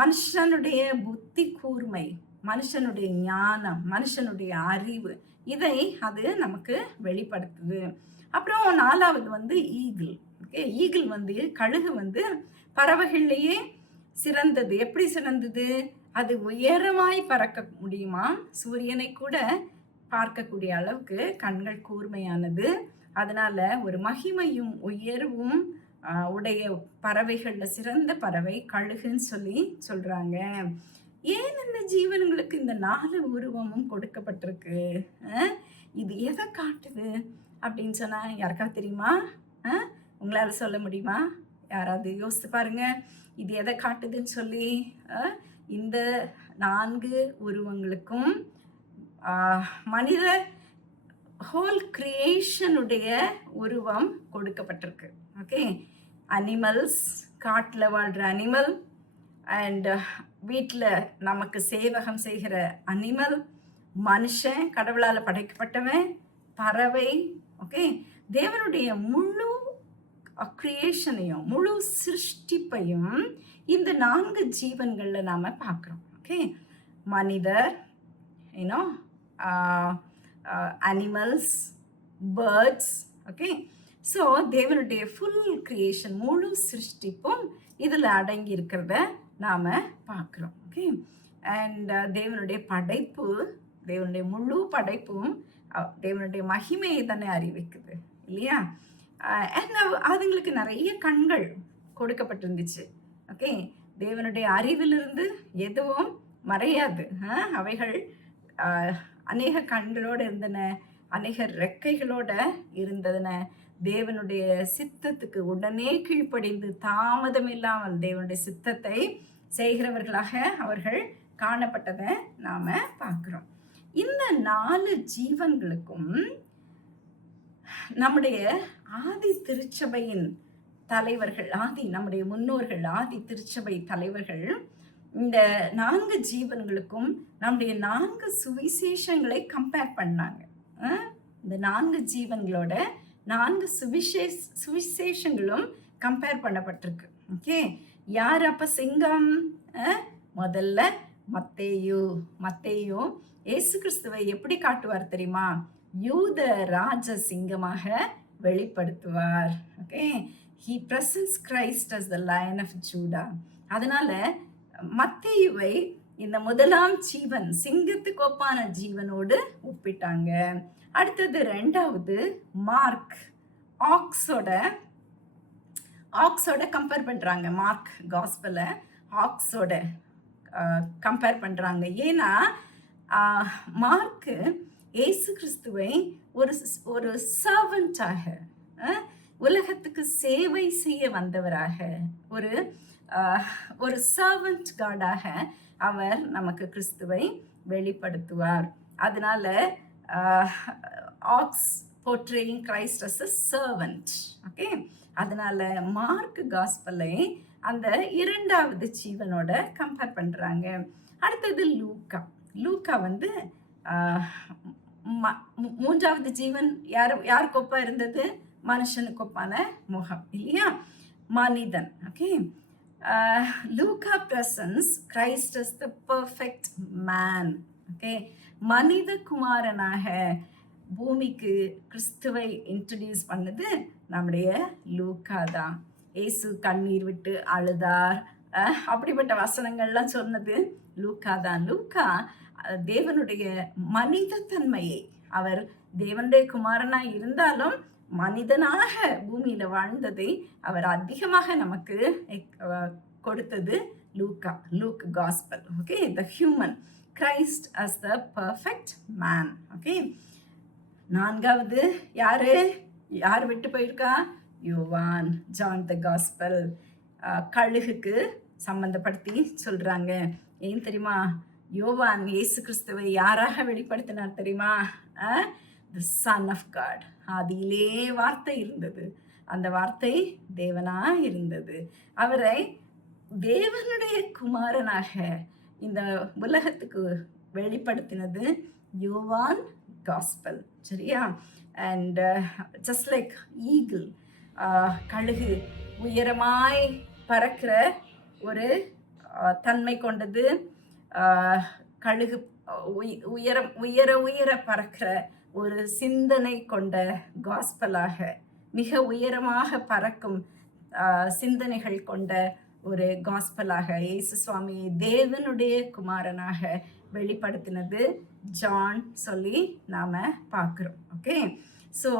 மனுஷனுடைய புத்தி கூர்மை, மனுஷனுடைய ஞானம், மனுஷனுடைய அறிவு, இதை அது நமக்கு வெளிப்படுத்துது. அப்புறம் 4வது வந்து ஈகிள். ஓகே, ஈகிள் வந்து கழுகு வந்து பறவைகள்லேயே சிறந்தது. எப்படி சிறந்தது? அது உயரமாய் பறக்க முடியுமா? சூரியனை கூட பார்க்கக்கூடிய அளவுக்கு கண்கள் கூர்மையானது. அதனால ஒரு மகிமையும் உயர்வும் உடைய பறவைகள்ல சிறந்த பறவை கழுகுன்னு சொல்லி சொல்றாங்க. ஏன் இந்த ஜீவன்களுக்கு இந்த 4 உருவமும் கொடுக்கப்பட்டிருக்கு? இது எதை காட்டுது அப்படின்னு சொன்னா யாருக்காவது தெரியுமா? உங்களால சொல்ல முடியுமா? யாராவது யோசித்து பாருங்க, இது எதை காட்டுதுன்னு சொல்லி. இந்த 4 உருவங்களுக்கும் மனித ஹோல் கிரியேஷனுடைய உருவம் கொடுக்கப்பட்டிருக்கு. ஓகே, அனிமல்ஸ், காட்டில் வாழ்கிற அனிமல், அண்ட் வீட்டில் நமக்கு சேவகம் செய்கிற அனிமல், மனுஷன், கடவுளால் படைக்கப்பட்டவன், பறவை. ஓகே, தேவனுடைய முழு கிரியேஷனையும் முழு சிருஷ்டிப்பையும் இந்த 4 ஜீவன்களில் நாம் பார்க்குறோம். ஓகே, மனிதர், அனிமல்ஸ், பேர்ட்ஸ். ஓகே, ஸோ தேவனுடைய ஃபுல் கிரியேஷன், முழு சிருஷ்டிப்பும் இதில் அடங்கி இருக்கிறத நாம் பார்க்குறோம். ஓகே, அண்ட் தேவனுடைய படைப்பு, தேவனுடைய முழு படைப்பும் தேவனுடைய மகிமையை தானே அறிவிக்குது இல்லையா? அண்ட் அதுங்களுக்கு நிறைய கண்கள் கொடுக்கப்பட்டிருந்துச்சு. ஓகே, தேவனுடைய அறிவிலிருந்து எதுவும் மறையாது. அவைகள் அநேக கண்களோடு இருந்தன, அநேக ரெக்கைகளோட இருந்தன. தேவனுடைய சித்தத்துக்கு உடனே கீழ்ப்படிந்து தாமதம் இல்லாமல் தேவனுடைய சித்தத்தை செய்கிறவர்களாக அவர்கள் காணப்பட்டதை நாம பார்க்கிறோம். இந்த 4 ஜீவன்களுக்கும் நம்முடைய ஆதி திருச்சபையின் தலைவர்கள், நம்முடைய முன்னோர்கள், ஆதி திருச்சபை தலைவர்கள் இந்த 4 ஜீவன்களுக்கும் நம்முடைய 4 சுவிசேஷங்களை கம்பேர் பண்ணாங்க. இந்த 4 ஜீவன்களோட 4 சுவிசேஷங்களும் கம்பேர் பண்ணப்பட்டிருக்கு. ஓகே, யார் அப்ப சிங்கம்? முதல்ல மத்தேயு இயேசு கிறிஸ்துவை எப்படி காட்டுவார் தெரியுமா? யூத ராஜ சிங்கமாக வெளிப்படுத்துவார். Okay, he presents Christ as the Lion of Judah. அதனால மத்தேயுவை இந்த முதலாம் ஜீவன் சிங்கத்துக்கு ஒப்பான ஜீவனோடு ஒப்பிட்டாங்க. அடுத்தது ரெண்டாவது மார்க் ஆக்ஸோட கம்பேர் பண்றாங்க. மார்க் காஸ்பலை ஆக்ஸோட கம்பேர் பண்றாங்க. ஏன்னா மார்க்கு இயேசு கிறிஸ்துவை ஒரு சர்வெண்டாக, உலகத்துக்கு சேவை செய்ய வந்தவராக, ஒரு சர்வெண்ட் காடாக அவர் நமக்கு கிறிஸ்துவை வெளிப்படுத்துவார். அதனால ox portraying Christ as a servant. Okay, அதனால மார்க் காஸ்பலை அந்த இரண்டாவது ஜீவனோட கம்பேர் பண்றாங்க. அடுத்தது லூக்கா வந்து மூன்றாவது ஜீவன் யாருக்கு ஒப்பா இருந்தது? மனுஷனுக்கு ஒப்பான முகம் இல்லையா, மனிதன். ஓகே, லூக்கா presents Christ as the perfect man. Okay, மனித குமாரனாக பூமிக்கு கிறிஸ்துவை இன்ட்ரடியூஸ் பண்ணது நம்முடைய லூக்கா தான். இயேசு கண்ணீர் விட்டு அழுதார், அப்படிப்பட்ட வசனங்கள்லாம் சொன்னது லூக்கா தான். லூக்கா தேவனுடைய மனித தன்மையை, அவர் தேவனுடைய குமாரனாய் இருந்தாலும் மனிதனாக பூமியில வாழ்ந்ததை அவர் அதிகமாக நமக்கு கொடுத்தது Luke gospel. Okay, the human Christ as the perfect man. Okay, நான்காவது யார் விட்டு போயிருக்கா? யோவான், ஜான் த காஸ்பல். கழுகுக்கு சம்பந்தப்படுத்தி சொல்றாங்க. ஏன் தெரியுமா? யோவான் இயேசு கிறிஸ்துவை யாராக வெளிப்படுத்தினார் தெரியுமா? தி சன் ஆஃப் காட். ஆதியிலே வார்த்தை இருந்தது, அந்த வார்த்தை தேவனா இருந்தது. அவரை தேவனுடைய குமாரனாக இந்த உலகத்துக்கு வெளிப்படுத்தினது யோவான் காஸ்பல். சரியா? அண்ட் ஜஸ்ட் லைக் ஈகிள், கழுகு உயரமாய் பறக்கிற ஒரு தன்மை கொண்டது. கழுகு உயர பறக்கிற ஒரு சிந்தனை கொண்ட காஸ்பலாக, மிக உயரமாக பறக்கும் சிந்தனைகள் கொண்ட ஒரு காஸ்பலாக இயேசு சுவாமியை தேவனுடைய குமாரனாக வெளிப்படுத்தினது ஜான் சொல்லி நாம பார்க்கிறோம். ஓகே, ஸோ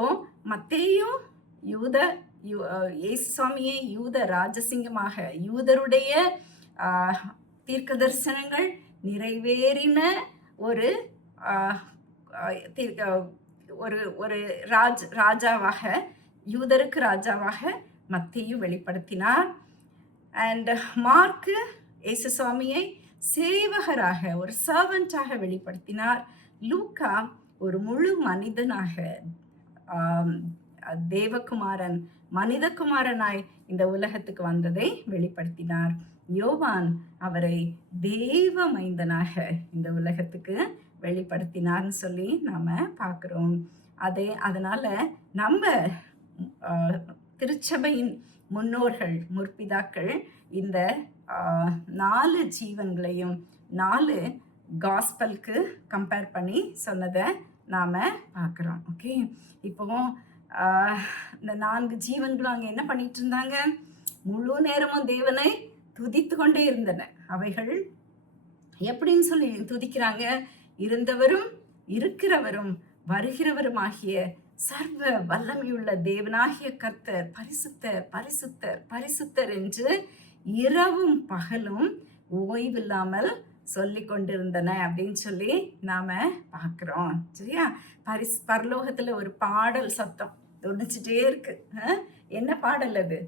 மத்தேயும் இயேசு சுவாமியை யூத ராஜசிங்கமாக, யூதருடைய தீர்க்க தரிசனங்கள் நிறைவேறின ஒரு ராஜாவாக, யூதருக்கு ராஜாவாக மத்தேயு வெளிப்படுத்தினார். அண்ட் மார்க்கு இயேசு சுவாமியை சேவகராக, ஒரு சர்வெண்டாக வெளிப்படுத்தினார். லூக்கா ஒரு முழு மனிதனாக, தேவகுமாரன் மனிதகுமாரனாய் இந்த உலகத்துக்கு வந்ததை வெளிப்படுத்தினார். யோவான் அவரை தேவ மைந்தனாக இந்த உலகத்துக்கு வெளிப்படுத்தினார்னு சொல்லி நாம பார்க்கிறோம். அதனால நம்ம திருச்சபையின் முன்னோர்கள், முற்பிதாக்கள் இந்த 4 ஜீவன்களையும் 4 காஸ்பலுக்கு கம்பேர் பண்ணி சொன்னதை நாம பார்க்குறோம். ஓகே, இப்போ இந்த 4 ஜீவன்களும் அங்கே என்ன பண்ணிட்டு இருந்தாங்க? முழு நேரமும் தேவனை துதித்து கொண்டே இருந்தன. அவைகள் எப்படின்னு சொல்லி துதிக்கிறாங்க? இருந்தவரும் இருக்கிறவரும் வருகிறவரும் ஆகிய சர்வ வல்லமையுள்ள தேவனாகிய கர்த்தர் பரிசுத்தர் பரிசுத்தர் பரிசுத்தர் என்று இரவும் பகலும் ஓய்வில்லாமல் சொல்லி கொண்டிருந்தன அப்படின்னு சொல்லி நாம பார்க்கிறோம். சரியா? பரலோகத்துல ஒரு பாடல் சத்தம் தொடிச்சுட்டே இருக்கு. என்ன பாடல் அது?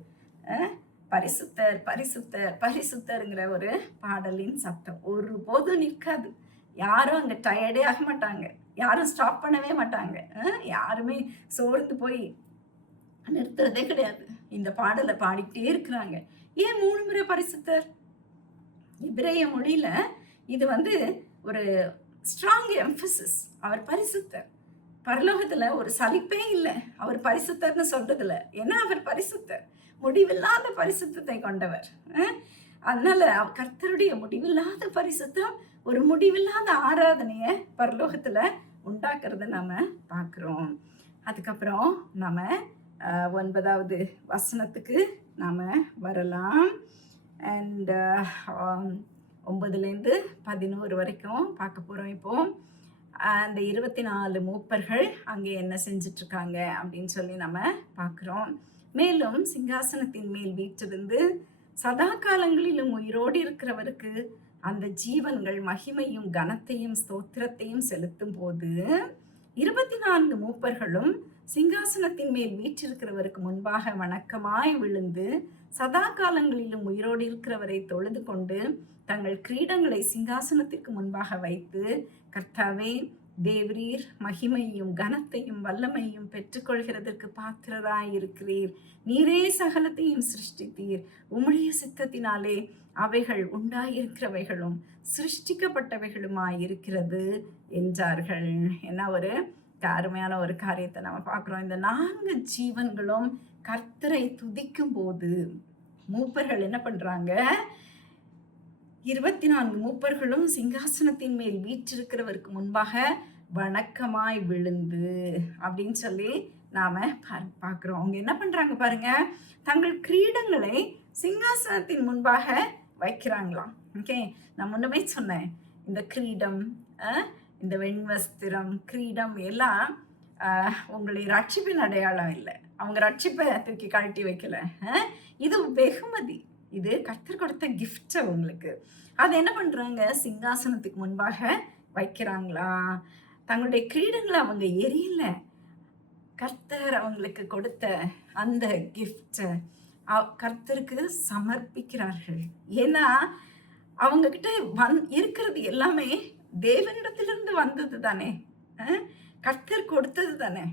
பரிசுத்தர் பரிசுத்தர் பரிசுத்தருங்கிற ஒரு பாடலின் சத்தம் ஒருபோதும் நிற்காது. யாரும் அங்க டயர்டே ஆக மாட்டாங்க, யாரும் ஸ்டாப் பண்ணவே மாட்டாங்க, யாருமே சோர்ந்து போய் நிறுத்துறதே கிடையாது. இந்த பாடலை பாடிக்கிட்டே இருக்கிறாங்க. ஏன் 3 முறை பரிசுத்தர்? இப்ரேய மொழியில இது ஒரு ஸ்ட்ராங் எம்பசிஸ். அவர் பரிசுத்தர். பரலோகத்துல ஒரு சலிப்பே இல்லை அவர் பரிசுத்தர்னு சொல்றதுல. ஏன்னா அவர் பரிசுத்தர், முடிவில்லாத பரிசுத்தத்தை கொண்டவர். அதனால கர்த்தருடைய முடிவில்லாத பரிசுத்தம் ஒரு முடிவில்லாத ஆராதனைய பரலோகத்துல உண்டாக்குறத நாம பார்க்கிறோம். அதுக்கப்புறம் நாம 9வது வசனத்துக்கு நாம வரலாம். அண்ட் 9லேருந்து 11 வரைக்கும் பார்க்க போகிறோம். இப்போ அந்த 24 மூப்பர்கள் அங்கே என்ன செஞ்சிட்ருக்காங்க அப்படின்னு சொல்லி நம்ம பார்க்குறோம். மேலும் சிங்காசனத்தின் மேல் வீற்றிருந்து சதா காலங்களிலும் உயிரோடு இருக்கிறவருக்கு அந்த ஜீவன்கள் மகிமையும் கனத்தையும் ஸ்தோத்திரத்தையும் செலுத்தும் போது 24 மூப்பர்களும் சிங்காசனத்தின் மேல் வீற்றிருக்கிறவருக்கு முன்பாக வணக்கமாய் விழுந்து சதா காலங்களிலும் உயிரோடு இருக்கிறவரை தொழுது கொண்டு தங்கள் கிரீடங்களை சிங்காசனத்திற்கு முன்பாக வைத்து, கர்த்தாவே, தேவரீர் மகிமையும் கனத்தையும் வல்லமையும் பெற்றுக்கொள்கிறதற்கு பாத்திரராய் இருக்கிறீர். நீரே சகலத்தையும் சிருஷ்டித்தீர். உம்முடைய சித்தத்தினாலே அவைகள் உண்டாயிருக்கிறவைகளும் சிருஷ்டிக்கப்பட்டவைகளுமாயிருக்கிறது என்றார்கள். என்ன ஒரு அருமையான ஒரு காரியத்தை நம்ம பார்க்குறோம். இந்த 4 ஜீவன்களும் கர்த்தரை துதிக்கும் போது மூப்பர்கள் என்ன பண்றாங்க? 24 மூப்பர்களும் சிங்காசனத்தின் மேல் வீற்றிருக்கிறவருக்கு முன்பாக வணக்கமாய் விழுந்து அப்படின்னு சொல்லி நாம பார்க்கிறோம். அவங்க என்ன பண்றாங்க பாருங்க, தங்கள் கிரீடங்களை சிங்காசனத்தின் முன்பாக வைக்கிறாங்களாம். ஓகே, நான் முன்னமே சொன்னேன், இந்த கிரீடம், இந்த வெண்வஸ்திரம், கிரீடம் எல்லாம் உங்களுடைய ரட்சிப்பின் அடையாளம் இல்லை. அவங்க ரட்சிப்பை தூக்கி கழட்டி வைக்கல. இது வெகுமதி, இது கர்த்தர் கொடுத்த கிஃப்ட் அவங்களுக்கு. அது என்ன பண்றாங்க? சிங்காசனத்துக்கு முன்பாக வைக்கிறாங்களா? தங்களுடைய கிரீடங்களை அவங்க எரியல. கர்த்தர் அவங்களுக்கு கொடுத்த அந்த கிஃப்ட் கர்த்தருக்கு சமர்ப்பிக்கிறார்கள். ஏன்னா அவங்க கிட்ட இருக்கிறது எல்லாமே தேவனிடத்திலிருந்து வந்தது தானே, கர்த்தர் கொடுத்தது தானே.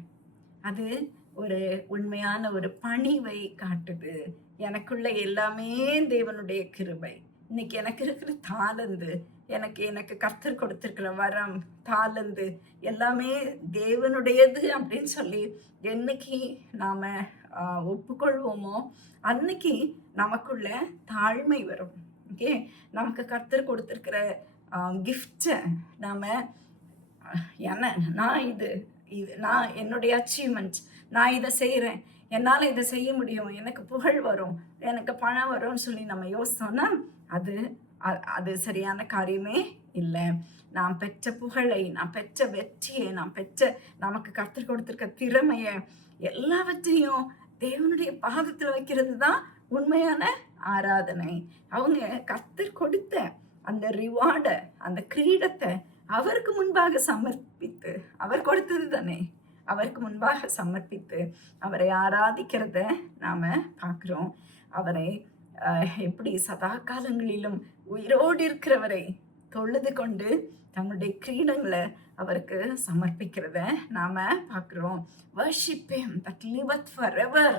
அது ஒரு உண்மையான ஒரு பணிவை காட்டுது. எனக்குள்ள எல்லாமே தேவனுடைய கிருபை. இன்னைக்கு எனக்கு இருக்கிற தாளந்து, எனக்கு கர்த்தர் கொடுத்திருக்கிற வரம், தாளந்து எல்லாமே தேவனுடையது அப்படின்னு சொல்லி என்னைக்கு நாம ஒப்புக்கொள்வோமோ அன்னைக்கு நமக்குள்ள தாழ்மை வரும். ஓகே, நமக்கு கர்த்தர் கொடுத்திருக்கிற கிஃப்டை நாம நான் நான் என்னுடைய அச்சீவ்மெண்ட், நான் இதை செய்கிறேன், என்னால் இதை செய்ய முடியும், எனக்கு புகழ் வரும், எனக்கு பணம் வரும்னு சொல்லி நம்ம யோசித்தோம்னா அது சரியான காரியமே இல்லை. நான் பெற்ற புகழை, நான் பெற்ற வெற்றியை, நான் பெற்ற நமக்கு கர்த்தர் கொடுத்திருக்க திறமையை எல்லாவற்றையும் தேவனுடைய பாதத்தில் வைக்கிறது தான் உண்மையான ஆராதனை. அவங்க கர்த்தர் கொடுத்த அந்த ரிவார்டை, அந்த கிரீடத்தை அவருக்கு முன்பாக சமர்ப்பித்து, அவர் கொடுத்தது தானே, அவருக்கு முன்பாக சமர்ப்பித்து அவரை ஆராதிக்கிறத நாம பார்க்குறோம். அவரை எப்படி சதா காலங்களிலும் உயிரோடு இருக்கிறவரை தொழுது கொண்டு தங்களுடைய கிரீடங்களை அவருக்கு சமர்ப்பிக்கிறத நாம பார்க்குறோம். Worship him that liveth forever.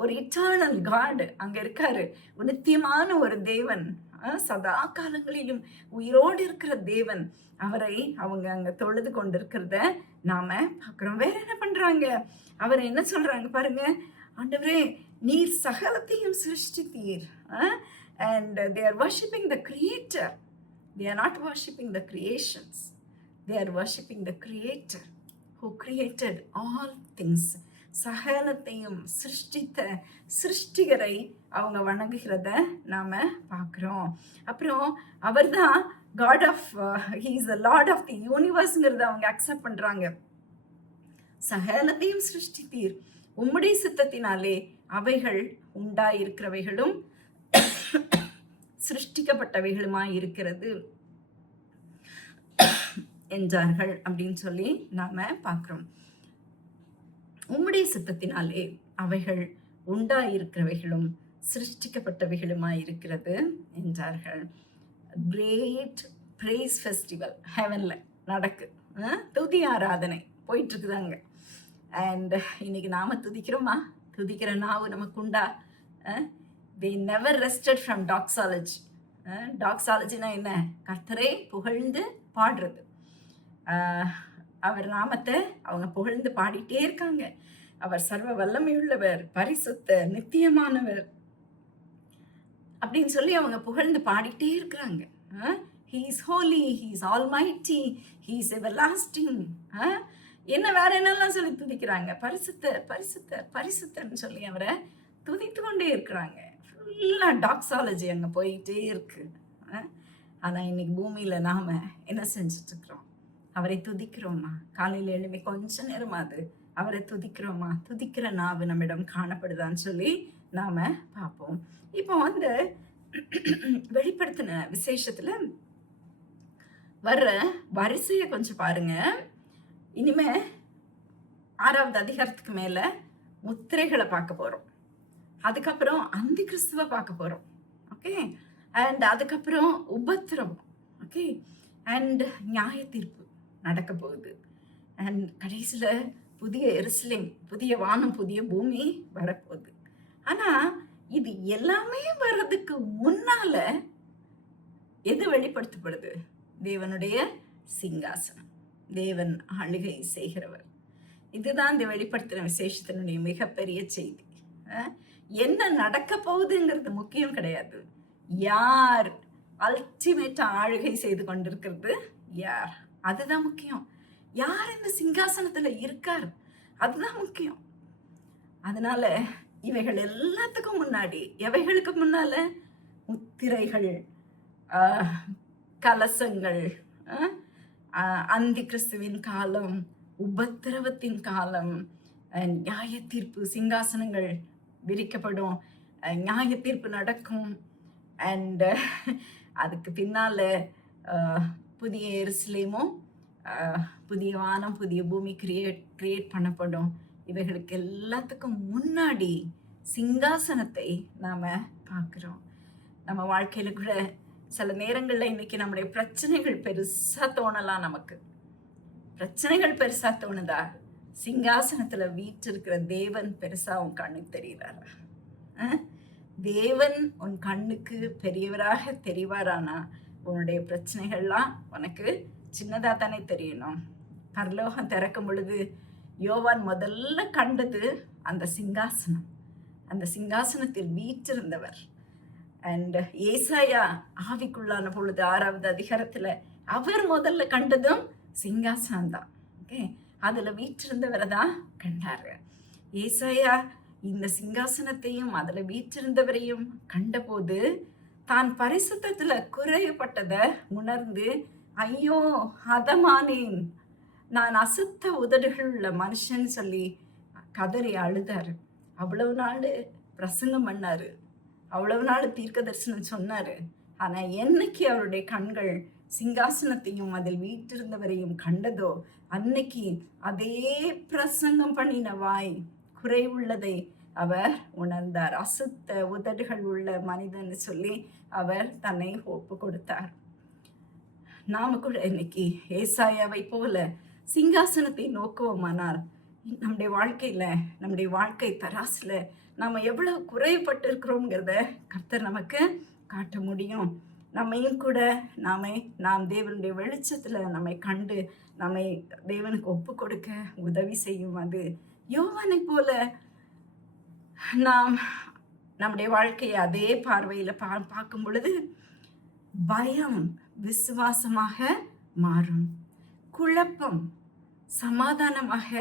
ஒரு இட்டர்னல் காட் அங்க இருக்காரு, நித்தியமான ஒரு தேவன், சதா காலங்களிலும் உயிரோடு இருக்கிற தேவன். அவரை அவங்க அங்க தொழுது கொண்டிருக்கிறத நாம பார்க்கிறோம். வேற என்ன பண்றாங்க? அவர் என்ன சொல்றாங்க பாருங்க, ஆண்டவரே நீர் சகலத்தையும் சிருஷ்டித்தீர். And they are worshipping the creator. They are not worshipping the creations. They are worshipping the creator who created all things. சகலத்தையும் சிருஷ்டித்த சிருஷ்டிகரை அவங்க வணங்குகிறத நாம பார்க்குறோம். அப்புறம் அவர் தான் god of, he is the lord of the யூனிவர்ஸ்ங்கிறத அவங்க அக்செப்ட் பண்றாங்க. சகலத்தையும் சிருஷ்டித்தீர், உம்முடைய சித்தத்தினாலே அவைகள் உண்டாயிருக்கிறவைகளும் சிருஷ்டிக்கப்பட்டவைகளுமாய் இருக்கிறது என்றார்கள் அப்படின்னு சொல்லி நாம பார்க்கிறோம். உம்முடைய சித்தத்தினாலே அவைகள் உண்டாயிருக்கிறவைகளும் சிருஷ்டிக்கப்பட்டவைகளுமாய் இருக்கிறது என்றார்கள். கிரேட் பிரேஸ் ஃபெஸ்டிவல் ஹெவன்ல நடக்கு, துதி ஆராதனை போயிட்டு இருக்குதாங்க. அண்ட் இன்னைக்கு நாம துதிக்கிறோமா? துதிக்கிற நாவு நமக்கு உண்டா? they never rested from doxology. டாக்ஸாலஜினா என்ன? கர்த்தரை புகழ்ந்து பாடுறது. அவர் நாமத்தை அவங்க புகழ்ந்து பாடிட்டே இருக்காங்க. அவர் சர்வ வல்லமையுள்ளவர், பரிசுத்த, நித்தியமானவர் அப்படின்னு சொல்லி அவங்க புகழ்ந்து பாடிட்டே இருக்கிறாங்க. he is holy, he is almighty, he is everlasting. என்ன வேற என்னெல்லாம் சொல்லி துதிக்கிறாங்க? பரிசுத்தர் பரிசுத்தர் பரிசுத்தர்னு சொல்லி அவரை துதித்து கொண்டே இருக்கிறாங்க. ஃபுல்லாக டாக்ஸாலஜி அங்கே போயிட்டே இருக்கு. ஆனா இன்னைக்கு பூமியில நாம என்ன செஞ்சுட்டு இருக்கிறோம்? அவரை துதிக்கிறோமா? காலையில எழும்பி கொஞ்ச நேரமாவது அவரை துதிக்கிறோமா? துதிக்கிற நாவு நம்மிடம் காணப்படுதான்னு சொல்லி நாம பார்ப்போம். இப்போ வந்து வெளிப்படுத்தின விசேஷத்துல வர்ற வரிசைய கொஞ்சம் பாருங்க. இனிமே 6வது அதிகாரத்துக்கு மேல முத்திரைகளை பார்க்க போறோம். அதுக்கப்புறம் அந்தி கிறிஸ்துவ பார்க்க போறோம். ஓகே, அண்ட் அதுக்கப்புறம் உபத்திரவம். ஓகே, அண்ட் நியாய தீர்ப்பு நடக்க போகுது. அண்ட் கடைசியில புதிய எருசலேம், புதிய வானம், புதிய பூமி வரப்போகுது. ஆனா இது எல்லாமே வர்றதுக்கு முன்னால எது வெளிப்படுத்தப்படுது? தேவனுடைய சிங்காசனம், தேவன் ஆளுகை செய்கிறவர். இதுதான் இந்த வெளிப்படுத்தின விசேஷத்தினுடைய மிகப்பெரிய செய்தி. என்ன நடக்க போகுதுங்கிறது முக்கியம் கிடையாது. யார் அல்டிமேட்டா ஆளுகை செய்து கொண்டிருக்கிறது, யார், அதுதான் முக்கியம். யார் இந்த சிங்காசனத்துல இருக்கார், அதுதான் முக்கியம். அதனால இவைகள் எல்லாத்துக்கும் முன்னாடி, எவைகளுக்கு முன்னால? முத்திரைகள், கலசங்கள், அந்தி கிறிஸ்துவின் காலம், உபத்திரவத்தின் காலம், நியாய தீர்ப்பு, சிங்காசனங்கள் விரிக்கப்படும், நியாய தீர்ப்பு நடக்கும். அண்ட் அதுக்கு பின்னால புதிய எருசலேமும் புதிய வானம், புதிய பூமி கிரியேட் பண்ணப்படும். இவைகளுக்கு எல்லாத்துக்கும் முன்னாடி சிங்காசனத்தை நாம பார்க்கிறோம். நம்ம வாழ்க்கையில கூட சில நேரங்கள்ல இன்னைக்கு நம்முடைய பிரச்சனைகள் பெருசா தோணலாம். நமக்கு பிரச்சனைகள் பெருசா தோணுதா? சிங்காசனத்துல வீற்றிருக்கிற தேவன் பெருசா உன் கண்ணுக்கு தெரியுறாரா? தேவன் உன் கண்ணுக்கு பெரியவராக தெரிவாரானா உன்னுடைய பிரச்சனைகள்லாம் உனக்கு சின்னதா தானே தெரியணும். பரலோகம் திறக்கும் பொழுது யோவான் முதல்ல கண்டது அந்த சிங்காசனம், அந்த சிங்காசனத்தில் வீற்றிருந்தவர். அண்ட் ஏசாயா ஆவிக்குள்ளான பொழுது 6வது அதிகாரத்துல அவர் முதல்ல கண்டதும் சிங்காசனம் தான். ஓகே, அதுல வீற்றிருந்தவரை தான் கண்டாரு. ஏசாயா இந்த சிங்காசனத்தையும் அதுல வீற்றிருந்தவரையும் கண்டபோது தான் பரிசுத்தத்துல குறையப்பட்டதை உணர்ந்து, ஐயோ ஹதமானேன், நான் அசுத்த உதடுகள் உள்ள மனுஷன் சொல்லி கதறி அழுதாரு. அவ்வளவு நாள் பிரசங்கம் பண்ணாரு, அவ்வளவு நாள் தீர்க்க தரிசனம் சொன்னாரு. ஆனா என்னைக்கு அவருடைய கண்கள் சிங்காசனத்தையும் அதில் வீற்றிருந்தவரையும் கண்டதோ, அன்னைக்கு அதே பிரசங்கம் பண்ணின வாய் குறைவுள்ளதை அவர் உணர்ந்தார். அசுத்த உதடுகள் உள்ள மனிதன் சொல்லி அவர் தன்னை ஒப்பு கொடுத்தார். நாம கூட இன்னைக்கு ஏசாயாவை போல சிங்காசனத்தை நோக்குவோமானால் நம்முடைய வாழ்க்கையில, நம்முடைய வாழ்க்கை தராசுல நாம எவ்வளவு குறைபட்டு இருக்கிறோங்கிறத கர்த்தர் நமக்கு காட்ட முடியும். நம்மையும் கூட நாம் தேவனுடைய வெளிச்சத்துல நம்மை கண்டு நம்மை தேவனுக்கு ஒப்பு கொடுக்க உதவி செய்யும். அது யோவானை போல நாம் நம்முடைய வாழ்க்கையை அதே பார்வையில பார்க்கும் பொழுது பயம் விசுவாசமாக மாறும், குழப்பம் சமாதானமாக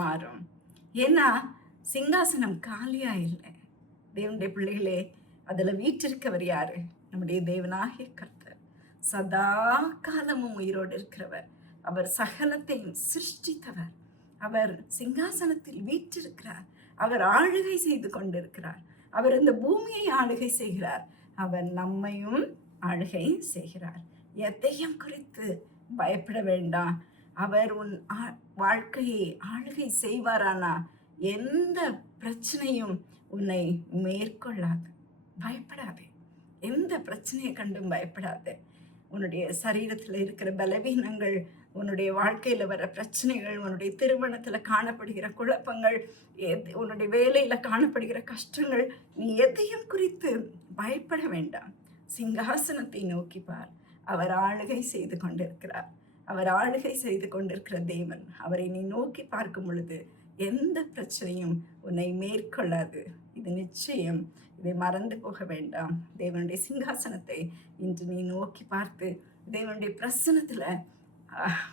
மாறும். ஏன்னா சிங்காசனம் காலியா இல்லை. தேவனுடைய பிள்ளைகளே, அதுல வீற்றிருக்கவர் யாரு? நம்முடைய தேவனாகிய கர்த்தர், சதா காலமும் உயிரோடு இருக்கிறவர். அவர் சகலத்தையும் சிருஷ்டித்தவர். அவர் சிங்காசனத்தில் வீற்றிருக்கிறார். அவர் ஆளுகை செய்து கொண்டிருக்கிறார். அவர் இந்த பூமியை ஆளுகை செய்கிறார். அவர் நம்மையும் ஆளுகை செய்கிறார். எதையும் குறித்து பயப்பட வேண்டாம். அவர் உன் வாழ்க்கையை ஆளுகை செய்வாரானா எந்த பிரச்சனையும் உன்னை மேற்கொள்ளாது. பயப்படாதே, எந்த பிரச்சனையை கண்டும் பயப்படாது. உன்னுடைய சரீரத்துல இருக்கிற பலவீனங்கள், உன்னுடைய வாழ்க்கையில வர பிரச்சனைகள், உன்னுடைய திருமணத்துல காணப்படுகிற குழப்பங்கள், உன்னுடைய வேலையில காணப்படுகிற கஷ்டங்கள், நீ எதையும் குறித்து பயப்பட வேண்டாம். சிங்காசனத்தை நோக்கி பார். அவர் ஆளுகை செய்து கொண்டிருக்கிறார். அவர் ஆளுகை செய்து கொண்டிருக்கிற தேவன். அவரை நீ நோக்கி பார்க்கும் பொழுது எந்த பிரச்சனையும் உன்னை மேற்கொள்ளாது. இது நிச்சயம். இதை மறந்து போக வேண்டாம். தேவனுடைய சிங்காசனத்தை இன்று நீ நோக்கி பார்த்து தேவனுடைய பிரசன்னத்துல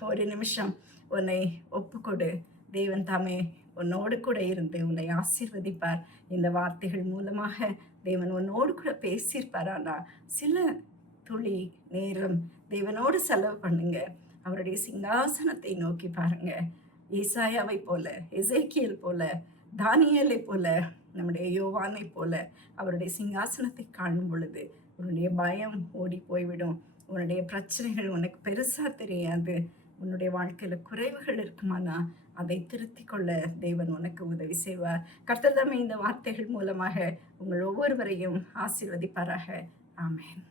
ஒரு நிமிஷம் உன்னை ஒப்புக்கொடு. தேவன் தாமே உன்னோடு கூட இருந்து உன்னை ஆசீர்வதிப்பார். இந்த வார்த்தைகள் மூலமாக தேவன் உன்னோடு கூட பேசியிருப்பார். ஆனால் சில துளி நேரம் தேவனோடு செலவு பண்ணுங்க. அவருடைய சிங்காசனத்தை நோக்கி பாருங்க. ஏசாயாவை போல, எசேக்கியேல் போல, தானியேலை போல, நம்முடைய யோவானை போல அவருடைய சிங்காசனத்தை காணும் பொழுது உன்னுடைய பயம் ஓடி போய்விடும். உன்னுடைய பிரச்சனைகள் உனக்கு பெருசா தெரியாது. உன்னுடைய வாழ்க்கையில குறைவுகள் இருக்குமானா அதை திருத்திக் கொள்ள தேவன் உனக்கு உதவி செய்வார். கர்த்தர் தாமே இந்த வார்த்தைகள் மூலமாக உங்கள் ஒவ்வொருவரையும் ஆசீர்வதிப்பாராக. ஆமென்.